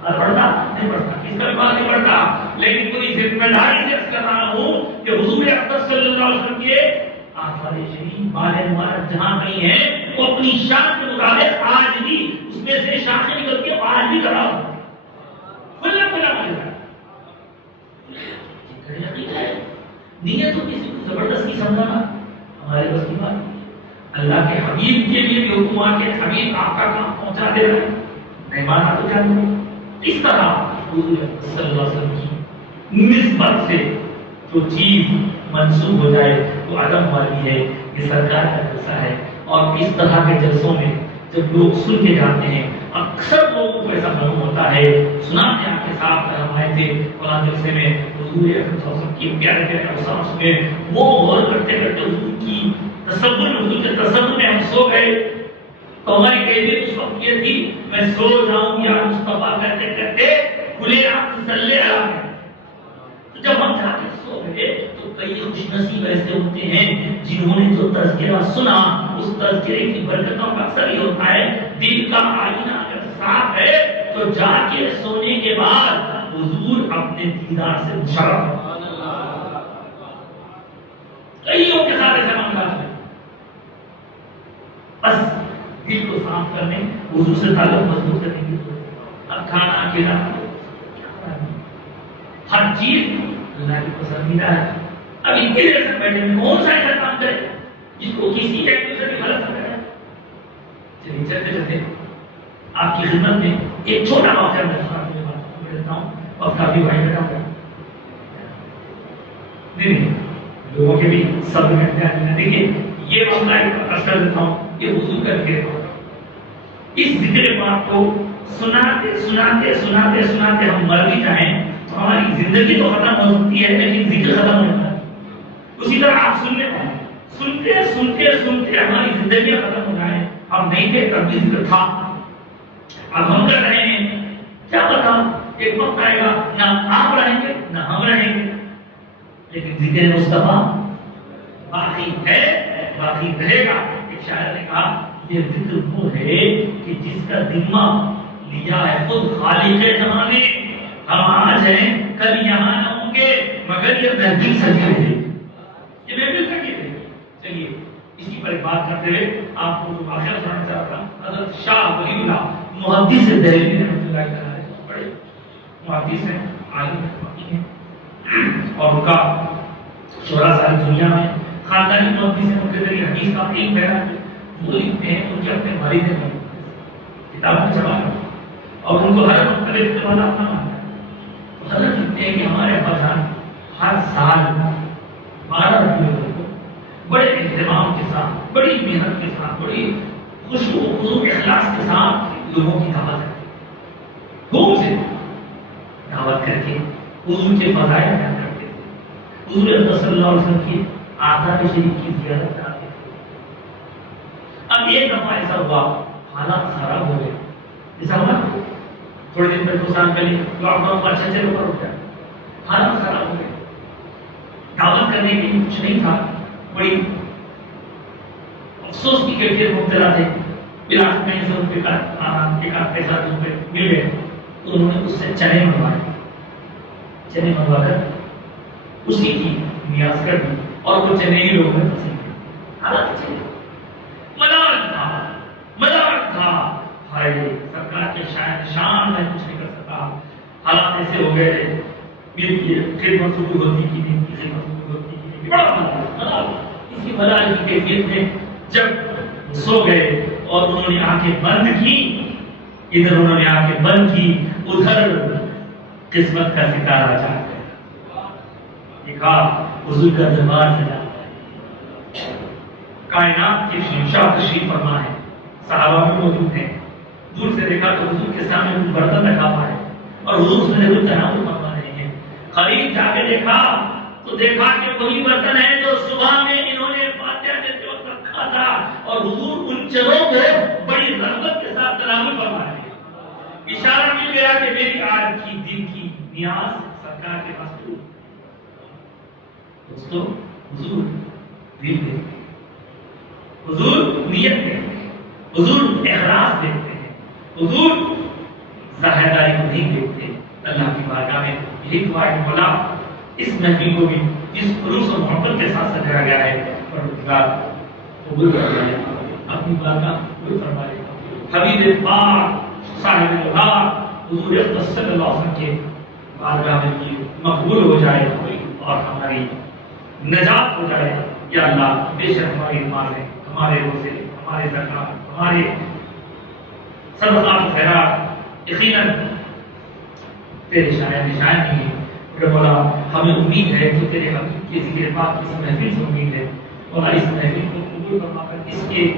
اور بڑھتا نہیں بڑھتا، اس کا بال نہیں بڑھتا۔ لیکن پوری ذمہ داری سے کر رہا ہوں کہ حضور اقدس صلی اللہ علیہ وسلم کے آثار شریف بال مبارک جہاں کہیں ہیں وہ اپنی شان کے مطابق آج بھی اس میں سے شاخیں نکلتی ہیں، آج بھی کھڑا ہو کھلا کھلا مل رہا ہے۔ نیت تو کسی کو زبردستی سمجھانا ہمارے بس کی بات۔ اللہ کے حبیب کے لیے بھی حکم آ کے حبیب آپ کا کام پہنچا دے رہے ہیں، نہیں مانا تو کیا کریں۔ اس طرح حضور صلی اللہ علیہ وسلم کی نسبت سے جو چیز منسوب ہو جائے تو عدم والی ہے، یہ سرکار کا جلسہ ہے۔ اور اس طرح کے جلسوں میں جب لوگ سن کے جاتے ہیں اکثر لوگوں کو ایسا معلوم ہوتا ہے، سناتے آپ کے ساتھ ہمارے تھے قرآن جلسے میں حضور اکرم صلی اللہ علیہ وسلم کی پیارے پیارے اوصاف میں وہ غور کرتے کرتے حضور کی تصور حضور کے تصور میں ہم سو گئے۔ تو ہماری کیفیت اس وقت یہ تھی میں سو جاؤں یا مصطفیٰ کہتے کہتے کھلے آپ صلی اللہ علیہ۔ تو جب ہم جا کے سو گئے تو کئی خوش نصیب ایسے ہوتے ہیں جنہوں نے جو تذکرہ سنا اس تذکرے کی برکتوں کا اثر یہ ہوتا ہے دل کا آئینہ اگر صاف ہے تو جا کے سونے کے بعد حضور اپنے دیدار سے مشرف۔ کئیوں کے ساتھ ایسا معاملہ ہے، بس دل کو صاف کرنے حضور سے تعلق مضبوط کرنے کی ضرورت۔ اب کھانا اکیلا ہر چیز اللہ کی پسندیدہ ہے۔ اب ان کے جیسے بیٹھے میں کون سا ایسا کام کرے جس کو کسی ایک دوسرے کی غلط سمجھ ہے۔ چلیے چلتے چلتے آپ کی خدمت میں ایک چھوٹا واقعہ میں دیتا ہوں اور کافی بھائی بیٹھا ہوں۔ نہیں لوگوں کے بھی صبر میں اختیار دیکھیے یہ معاملہ عرض کر دیتا ہوں، یہ حضور کر کے اس ذکر پاک کو سناتے سناتے سناتے سناتے ہم مر بھی جائیں تو ہماری زندگی تو ختم ہو سکتی ہے لیکن ذکر ختم ہو جاتا ہے۔ اسی طرح آپ سننے پائیں، سنتے سنتے سنتے ہماری زندگی ختم ہو جائے، ہم نہیں تھے تب بھی ذکر تھا، اب ہم کر رہے ہیں، کیا پتا ایک وقت آئے گا نہ آپ رہیں گے نہ ہم رہیں گے، لیکن ذکر مصطفیٰ باقی ہے، باقی رہے گا۔ ایک شاعر نے کہا یہ ذکر وہ ہے کہ جس کا ذمہ لیا ہے خود خالق جہاں نے، ہم آج ہیں کل یہاں نہ ہوں گے مگر یہ محفل سجی رہے، یہ محفل سجی رہے۔ چلیے اسی پر بات کرتے ہوئے آپ کو واقعہ سنانا چاہتا ہوں۔ حضرت شاہ ولی اللہ محدث دہلوی رحمۃ اللہ علیہ بڑے محدث ہیں، عالم ہیں اور ان کا شہرا ساری دنیا میں خاندانی محدث ہیں، ان کے ذریعے حدیث کا علم ہے، وہ لکھتے ہیں ان کے اپنے والد ہیں کتابوں چڑھا اور ان کو ہر مختلف اعتماد اپنا مانتا ہے۔ حضرت لکھتے ہیں کہ ہمارے ابا جان سال 12 ربیع کو بڑے اہتمام کے ساتھ، بڑی محنت کے ساتھ، بڑی خوشبو خضوع اخلاص کے ساتھ لوگوں کی دعوت کرتے تھے، خوب سے دعوت کر کے حضور کے فضائل بیان کرتے تھے، حضور اکرم صلی اللہ علیہ وسلم کی آثار شریف کی زیارت کراتے تھے۔ اب ایک دفعہ ایسا ہوا، حالات خراب ہو گئے، ایسا ہوا تھوڑے دن پہلے 2 سال پہلے لاک ڈاؤن کا اچھے اوپر اٹھا، حالات خراب ہو گئے، دعوت کرنے کے لیے کچھ نہیں تھا، بڑی افسوس کی کیفیت مبتلا تھے، بلاخر میں 100 روپے کا پیسہ مل گئے تو انہوں نے اس سے چنے منگوائے، چنے منگوا کر اسی کی نیاز کر دی اور وہ چنے ہی لوگوں نے پسند کیے، حالات اچھے مدار تھا، ہائے سرکار کے شان میں کچھ نہیں کر سکا، حالات ایسے ہو گئے، میری خدمت شروع ہوتی کی نہیں، خدمت شروع ہوتی کی نہیں، بڑا مدار، اسی مدار کی کیفیت میں جب سو گئے اور انہوں نے آنکھیں بند کی، ادھر انہوں نے آنکھیں بند کی، ادھر قسمت کا ستارہ جا گیا، دیکھا حضور کا دربار سجا، کائنات کے شہنشاہ تشریف فرما ہے، صحابہ بھی موجود ہیں، دور سے دیکھا تو حضور کے سامنے کچھ برتن رکھا ہوا ہے اور حضور اس میں ضرور تناول فرما رہے ہیں، قریب جا کے دیکھا تو دیکھا کہ وہی برتن ہے جو صبح میں انہوں نے فاتحہ دیتے وقت رکھا تھا اور حضور ان چروں کو بڑی رغبت کے ساتھ تناول فرما رہے ہیں، اشارہ مل گیا کہ میری آج کی دل کی نیاز سرکار کے پاس پوری۔ دوستو حضور دل دیکھتے ہیں، حضور نیت دیکھتے ہیں، حضور اخلاص دیکھتے ہیں، حضور ظاہرداری کو نہیں دیکھتے۔ اللہ کی بارگاہ میں یہی دعا ہے، مولا اس محفل کو بھی جس خلوص اور محبت کے ساتھ سجایا گیا ہے پروردگار قبول فرمائے، اپنی بارگاہ قبول فرمائے، حبیب پاک صاحب الغار حضور اقدس صلی اللہ علیہ وسلم کے بارگاہ میں یہ مقبول ہو جائے اور ہماری نجات ہو جائے۔ یا اللہ بے شک ہماری نمازیں، ہمارے روزے، ہمارے زکات، ہمارے صدقات خیرات یقیناً تیرے شاید نشان نہیں ہے، میرے مولا ہمیں امید ہے کہ تیرے حبیب کے ذکر پاک کی اس محفل سے امید ہے، اور اس محفل کو قبول فرما کر اس کے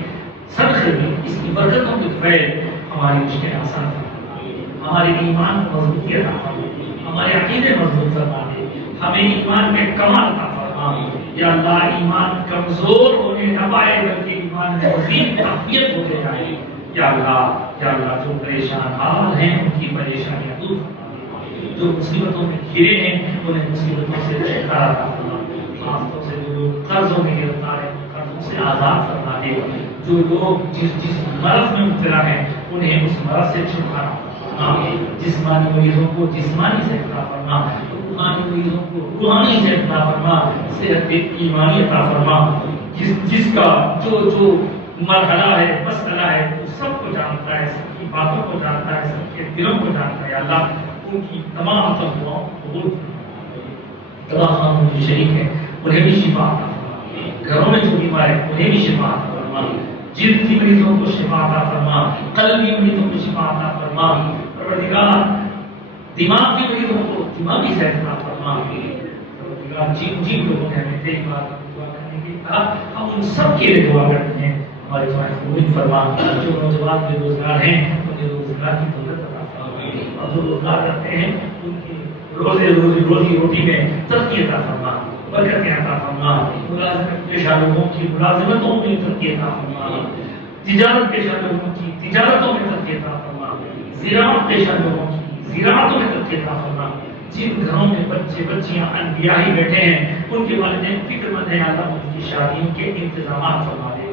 صدقے میں، اس کی برکتوں کے فیض ہماری مشکلیں آسان فرما، ہمارے ایمان کو مضبوطی عطا فرما، ہمارے عقیدے مضبوط فرما دے، ہمیں ایمان میں کمال عطا فرما۔ یا اللہ ایمان کمزور ہونے نہ پائے بلکہ ایمان میں مزید تقویت ہوتے جائے۔ یا اللہ جو پریشان حال ہیں ان کی پریشانیاں دور فرما، جو مصیبتوں میں گھرے ہیں انہیں مصیبتوں سے چھٹکارا عطا فرما، خاص طور سے جو لوگ قرضوں میں گرفتار ہیں قرضوں سے آزاد فرما دے، جو لوگ جس مرض میں مبتلا ہیں انہیں اس مرض سے چھٹکارا فرما، جسمانی مریضوں کو جسمانی صحت عطا فرما، روحانی مریضوں کو روحانی صحت عطا فرما، صحت ایمانی عطا فرما، جس کا جو مرحلہ ہے مسئلہ ہے وہ سب کو جانتا ہے، سب کی باتوں کو جانتا ہے، سب کے دلوں کو جانتا ہے۔ اللہ ان کی تمام دعاؤں کو قبول فرما، دوا خانوں جو شریک ہے انہیں بھی شفا عطا فرما، گھروں میں جو بیمار ہے انہیں بھی شفا عطا فرما، جلد کی مریضوں کو شفا عطا فرما، قلبی مریضوں کو شفا عطا فرما، پروردگار دماغ کی مریضوں کو دماغی صحت عطا فرما، پروردگار جن لوگوں نے ہمیں تیری بات دعا کرنے کے کہا ہم ان سب کے لیے دعا کرتے ہیں، ہماری دعائیں قبول فرما، جو نوجوان بے روزگار ہیں انہیں روزگار کی دولت عطا فرما، اور جو روزگار کرتے ہیں ان کی روزی روٹی میں ترقی عطا فرما، برکتیں عطا فرما، ملازمت پیشہ لوگوں کی ملازمتوں میں ترقی عطا فرما، تجارت پیشہ لوگوں کی تجارتوں میں ترقی عطا فرما، زراعت پیشہ لوگوں کی زراعتوں میں ترقی عطا فرما، جن گھروں میں بچے بچیاں انبیاء ہی بیٹھے ہیں ان کے والدین فکر مند ہیں، اللہ ان کی شادیوں کے انتظامات فرما دے،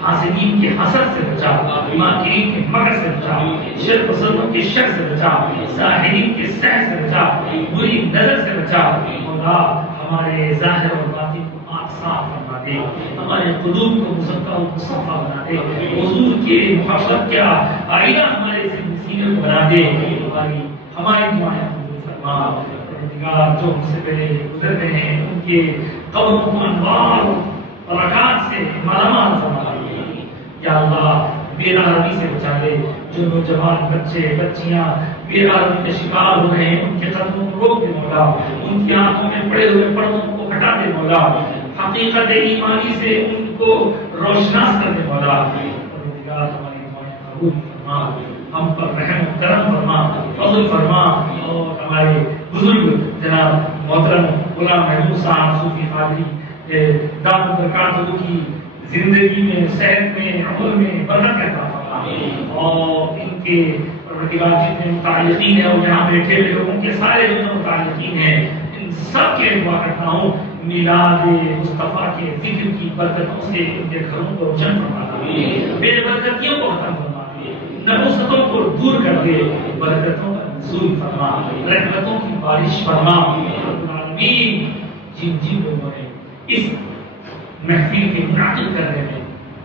حاسدین کے حسد سے بچا، ماکرین کے مکر سے بچا، شر پسندوں کے شر سے بچا، ساحرین کے سحر سے بچا، بری نظر سے بچا، مولا ہمارے ظاہر اور باطن کو پاک صاف فرما دے، ہمارے قلوب کو مصفا و مصفا بنا دے، حضور کے محبت کا آئینہ ہمارے سینے کو بنا دے، ہماری دعائیں قبول فرما، پروردگار جو ہم سے پہلے گزر رہے ہیں ان کے قبروں کو انوار برکات سے مالا مال فرما، یا اللہ بے آرامی سے بچا لے. جو نوجوان بچے بچیاں بے آرامی کا شکار ہو رہے ہیں ان کے قدموں کو روک دے مولا. ان کی آنکھوں میں پڑے ہوئے پردوں کو ہٹا دے مولا. حقیقت ایمانی سے ان کو روشناس کر دے مولا. پروردگار ہماری دعائیں قبول فرما. ہم پر رحم و کرم فرما, فضل فرما. اور ہمارے بزرگ جناب محترم غلام محمود صاحب صوفی قادری دامت برکاتہ کی زندگی میں, صحت میں, عمر میں برکت عطا فرما. اور ان کے پروردگار جتنے متعلقین ہیں اور یہاں بیٹھے ہوئے لوگوں کے سارے جو متعلقین ہیں ان سب کے دعا کرتا ہوں میلاد مصطفیٰ کے ذکر کی برکتوں سے ان کے گھروں کو روشن فرما دے, بے برکتیوں کو ختم فرما دے, نحوستوں کو دور کر دے, برکتوں کا نزول فرما, رحمتوں کی بارش فرما. رب العالمین جن جن لوگوں نے اس محفل کے منعقد کرنے میں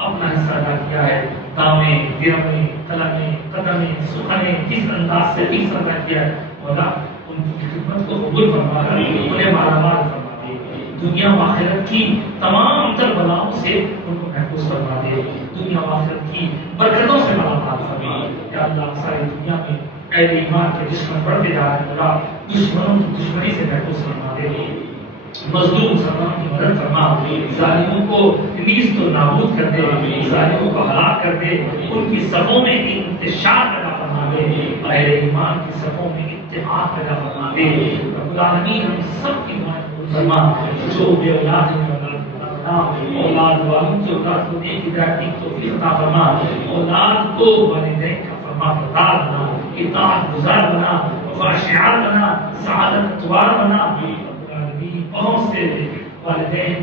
اپنا حصہ ادا کیا ہے, دامیں درمیں قلمیں قدمیں سخنیں جس انداز سے بھی ادا کیا ہے مولا ان کی خدمت کو قبول فرما کر انہیں مالا مال فرما دے. دنیا و آخرت کی تمام تر بلاؤں سے ان کو محفوظ فرما دے. دنیا و آخرت کی برکتوں سے مالا مال فرما. یا اللہ ساری دنیا میں اہل ایمان کے دشمن بڑھتے جا رہے ہیں مولا, دشمنوں کی دشمنی سے محفوظ فرما دے. مظلوم مسلمانوں کی مدد فرما, ظالموں کو نیست و نابود کر دے, ظالموں کو ہلاک کر دے, ان کی صفوں میں انتشار پیدا فرما دے, اہل ایمان کی صفوں میں اتحاد پیدا فرما دے. رب العالمین ہم سب کی دعائیں قبول فرما. جو بے اولاد ہیں اولاد والوں کی اولاد کو نیک ہدایت کی توفیق عطا فرما. اولاد کو والدین کا فرما بردار بنا, اطاعت گزار بنا, وفا شعار بنا, سعادت اتوار بنا. بہت سے والدین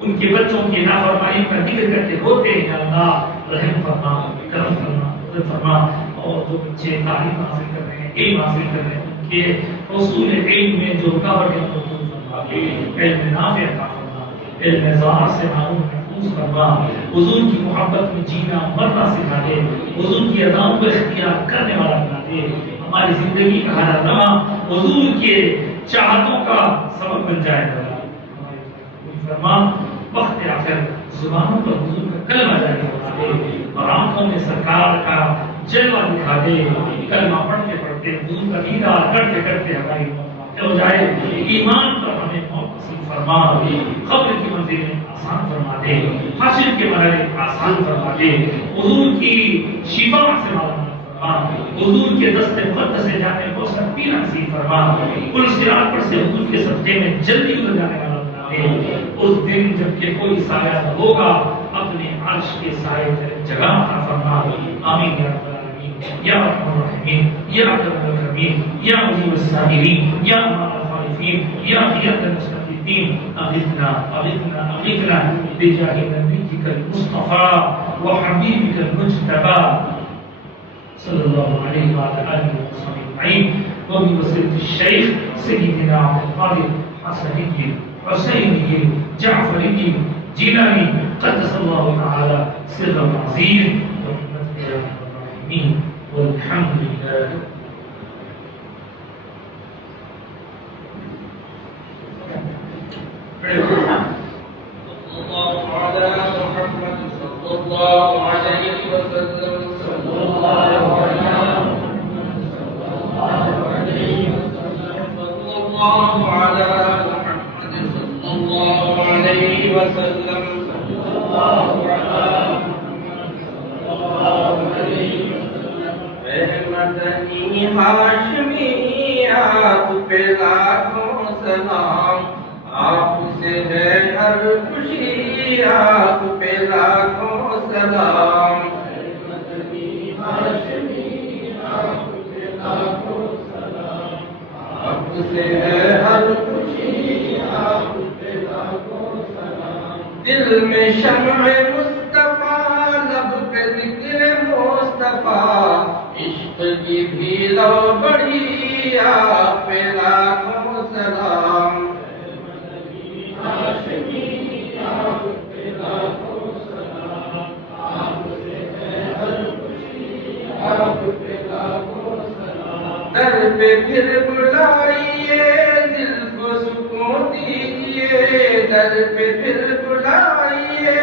ان کے بچوں کی نافرمانی کا ذکر کر کے روتے ہیں. اللہ رحم فرما, کرم فرما, مدد فرما. اور جو بچے تعلیم حاصل کر رہے ہیں, علم حاصل کر رہے ہیں, ان کے حصول علم میں جو رکاوٹیں ہیں وہ دور فرما. علم نافع عطا فرما, علم زار سے معلوم محفوظ فرما. حضور کی محبت میں جینا مرنا سکھا دے, حضور کی اداؤں کو اختیار کرنے والا بنا دے. ہماری زندگی کا ہر لمحہ حضور کے چاہتوں کا سبب بن جائے گا. فرما وقت آخر زبانوں پر حضور کا کلمہ جاری کرا دے, اور آنکھوں میں سرکار کا جلوہ دکھا دے. کلمہ پڑھتے پڑھتے حضور کا دیدار کرتے کرتے ہماری موت ہو جائے. ایمان پر ہمیں موت نصیب فرما. قبر کی منزلیں آسان فرما دے, حشر کے مرحلے آسان فرما دے. حضور کی شفا سے مالا حضور کے دست مقدس سے جانے کو سب پینا نصیب فرما. پل صراط پر سے حضور کے صدقے میں جلدی اتر جانے والا بنا دے. اس دن جب کہ کوئی سایہ نہ ہوگا, اپنے عرش کے سائے جگہ عطا فرما. آمین یا رب العالمین, یا ارحم الراحمین, یا اکرم الاکرمین, یا مجیب السائلین, یا امام الخائفین, یا غیاث المستغیثین. اغثنا اغثنا اغثنا بجاہ نبیک المصطفى وحبیبک المجتبى صلی اللہ علیہ وآلہ وسلم اجمعین. وبوسیلۃ الشیخ سیدنا عبد القادر حسنی حسینی جعفری جیلانی قدس اللہ تعالی سر العظیم. والحمد للہ. ہاشمیات پہ لاکھوں سلام, آپ سے ہے ہر خوشی, آپ پہ لاکھوں سلام. آپ سے ہے ہر خوشی, آپ پہ لاکھوں سلام. دل میں شمع مصطفیٰ, لب پہ ذکر مصطفیٰ, عشق کی بھی لو بڑھی, آپ پہ لاکھوں سلام. در پہ پھر بلائیے, دل کو سکون دیجیے, در پہ پھر بلائیے,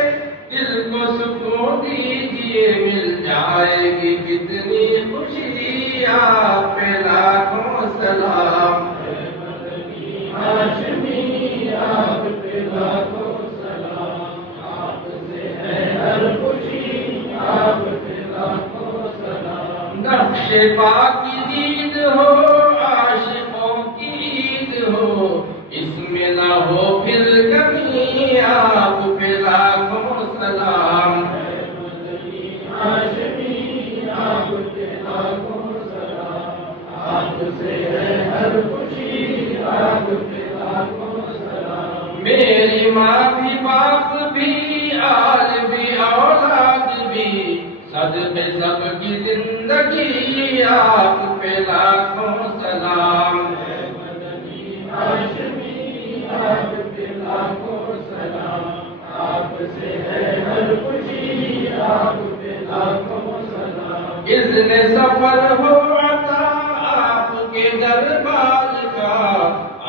دل کو سکون دیجیے. مل جائے گی کتنی خوشی آپ پہ لاکھوں سلام ہاشمی آپ پہ لاکھوں سلام آپ سے ہے ہر خوشی آپ پہ لاکھوں سلام نقش پاک کی دید ہو عاشقوں کی عید ہو اس میں نہ ہو پھر کمی آپ پہ لاکھوں سلام ہاشمی آپ پہ لاکھوں سلام آپ سے ہے ہر خوشی آپ پہ لاکھوں سلام میری ماں بھی باپ بھی آل بھی اولاد بھی صدقے سب کی زندگی آپ پہ لاکھوں سلام ہاشمی آپ پہ لاکھوں سلام آپ سے ہے ہر خوشی آپ پہ لاکھوں سلام اذن سفر ہو عطا آپ کے دربار کا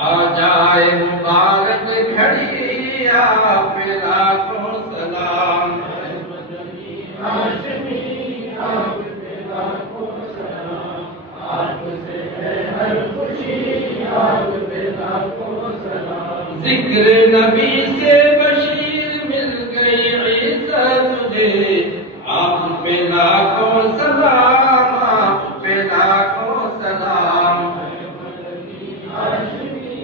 آ جائے مبارک گھڑی آپ پہ لاکھوں سلام ہاشمی آپ پہ لاکھوں سلام آپ سے ہے ہر خوشی آپ پہ لاکھوں سلام ذکر نبی سے بشیر مل گئی عزت تجھے آپ پہ لاکھوں سلام آپ پہ لاکھوں سلام ہاشمی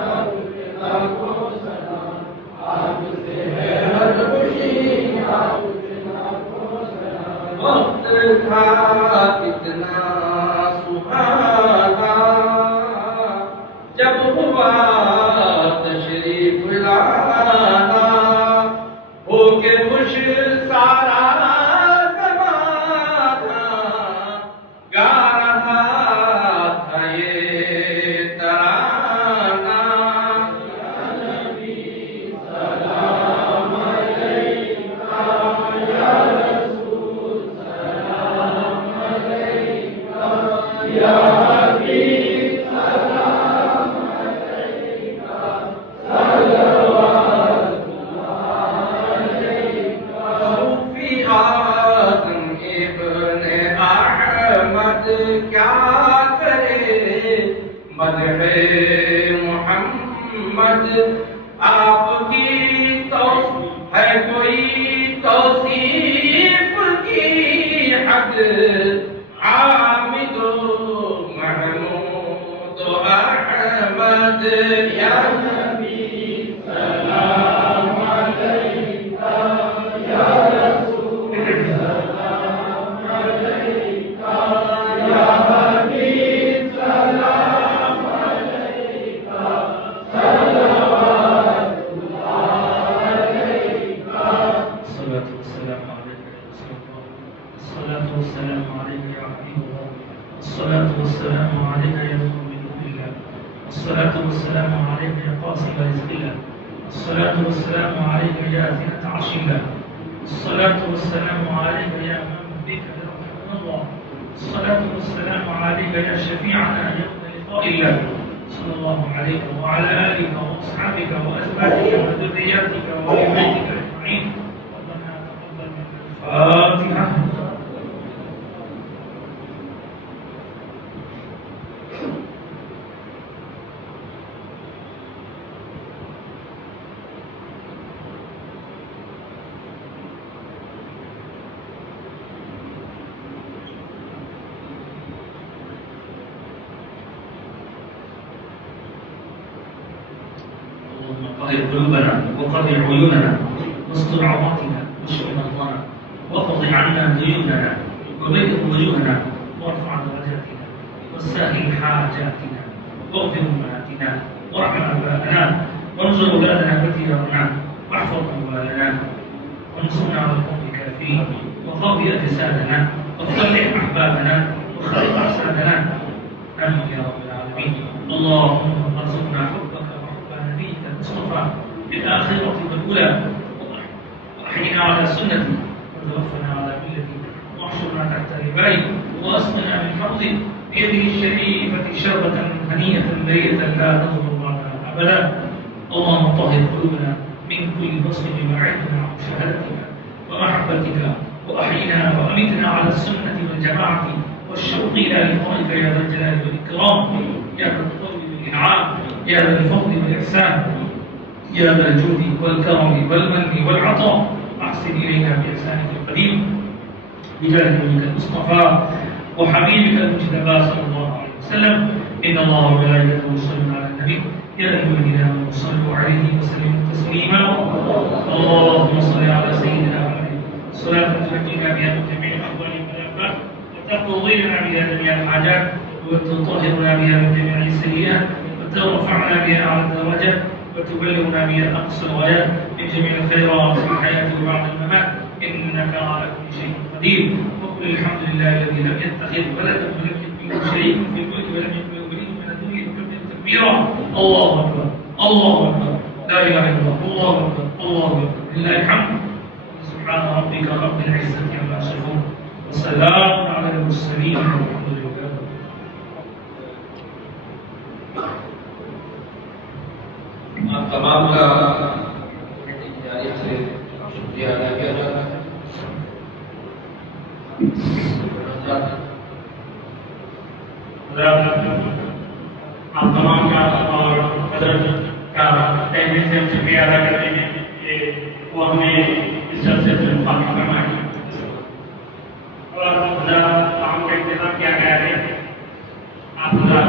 آپ پہ لاکھوں سلام آپ سے ہے ہر خوشی آپ پہ لاکھوں سلام وقت تھا کتنا سہانا جب ہوا تشریف لانا ہو کے خوش سارا زمانہ گا رہا تھا یہ ترانہ یا نبی سلام علیکہ یا رسول سلام علیکہ یا حبیب سلام علیکہ صلوات اللہ علیکہ صوفی اعظم ابن احمد کیا کرے مدح محمد آپ کی ہے کوئی توصیف کی حد حامد و محمود و احمد یا نبی سلام علیکہ یا رسول سلام علیکہ یا حبیب سلام علیکہ صلوات اللہ علیکہ الصلاة والسلام عليك يا رسول الله الصلاة والسلام عليك يا حبيب الله الصلاة والسلام عليك يا نور من نور الله الصلاة والسلام عليك يا قاسم رزق الله الصلاة والسلام عليك يا زينة عرش الله الصلاة والسلام عليك يا من بك يرحم الله الصلاة والسلام عليك يا شفيعنا يوم لقاء الله صلى الله عليك وعلى آلك وأصحابك وأزواجك وذرياتك وآل بيتك أجمعين ربنا تقبل منا الفاتحة طهر قلوبنا وقر عيوننا واستر عوراتنا واشف مرضانا واقض عنا ديوننا وبيض وجوهنا وارفع درجاتنا وسهل حاجاتنا واغفر امهاتنا وارحم اباءنا وانصر اولادنا التي يرنا واحفظ اموالنا وانصرنا على القوم الكافرين وقوي اجسادنا وصلح احبابنا وخلق احسادنا امين يا رب العالمين. اللهم ارزقنا حبك وحب نبيك المصطفى في الاخره والاولى واحينا على سنتك وتوفنا على ملتك واحشرنا تحت رباعك واسقنا من حوضك بيده الشريفه شربه هنيئه مريئه لا نظلم بعدها ابدا. اللهم طهر قلوبنا من كل بصر بعيدنا عن شهادتك ومحبتك وأحينا وأمتنا على السنة والجماعة والشوق إلى لقائك يا ذا الجلال والإكرام يا ذا الطول والإنعام يا ذا الفضل والإحسان يا ذا الجود والكرم والمن والعطاء أحسن إلينا بإحسانك القديم بجاه نبيك المصطفى وحبيبك المجتبى صلى الله عليه وسلم إن الله وملائكته يصلون على النبي يا أيها الذين آمنوا صلوا عليه وسلموا تسليما اللهم صل على سيدنا محمد صلاة تنجينا بها من جميع الأحوال والآفات وتقضي لنا بها جميع الحاجات وتطهرنا بها من جميع السيئات وترفعنا بها على الدرجات وتبلغنا بها أقصى الغايات من جميع الخيرات في الحياة وبعد الممات إنك على كل شيء قدير وقل الحمد لله الذي لم يتخذ ولدا ولم يكن له شريك في الملك ولم يكن له ولي من الذل يكبر تكبيرا الله أكبر الله أكبر لا إله إلا الله الله أكبر الله أكبر لله الحمد سبحان ربك رب العزة عما يصفون وسلام على المرسلين والحمد لله. آپ تمام کا جانب سے شکریہ ادا کیا جاتا ہے. آپ تمام کا اور حضرت کا تہ دل سے ہم شکریہ ادا کرتے ہیں کہ وہ ہمیں اس جلسے سے مخاطب فرمائے اور حضرت کا انتظام کیا گیا ہے. آپ حضرات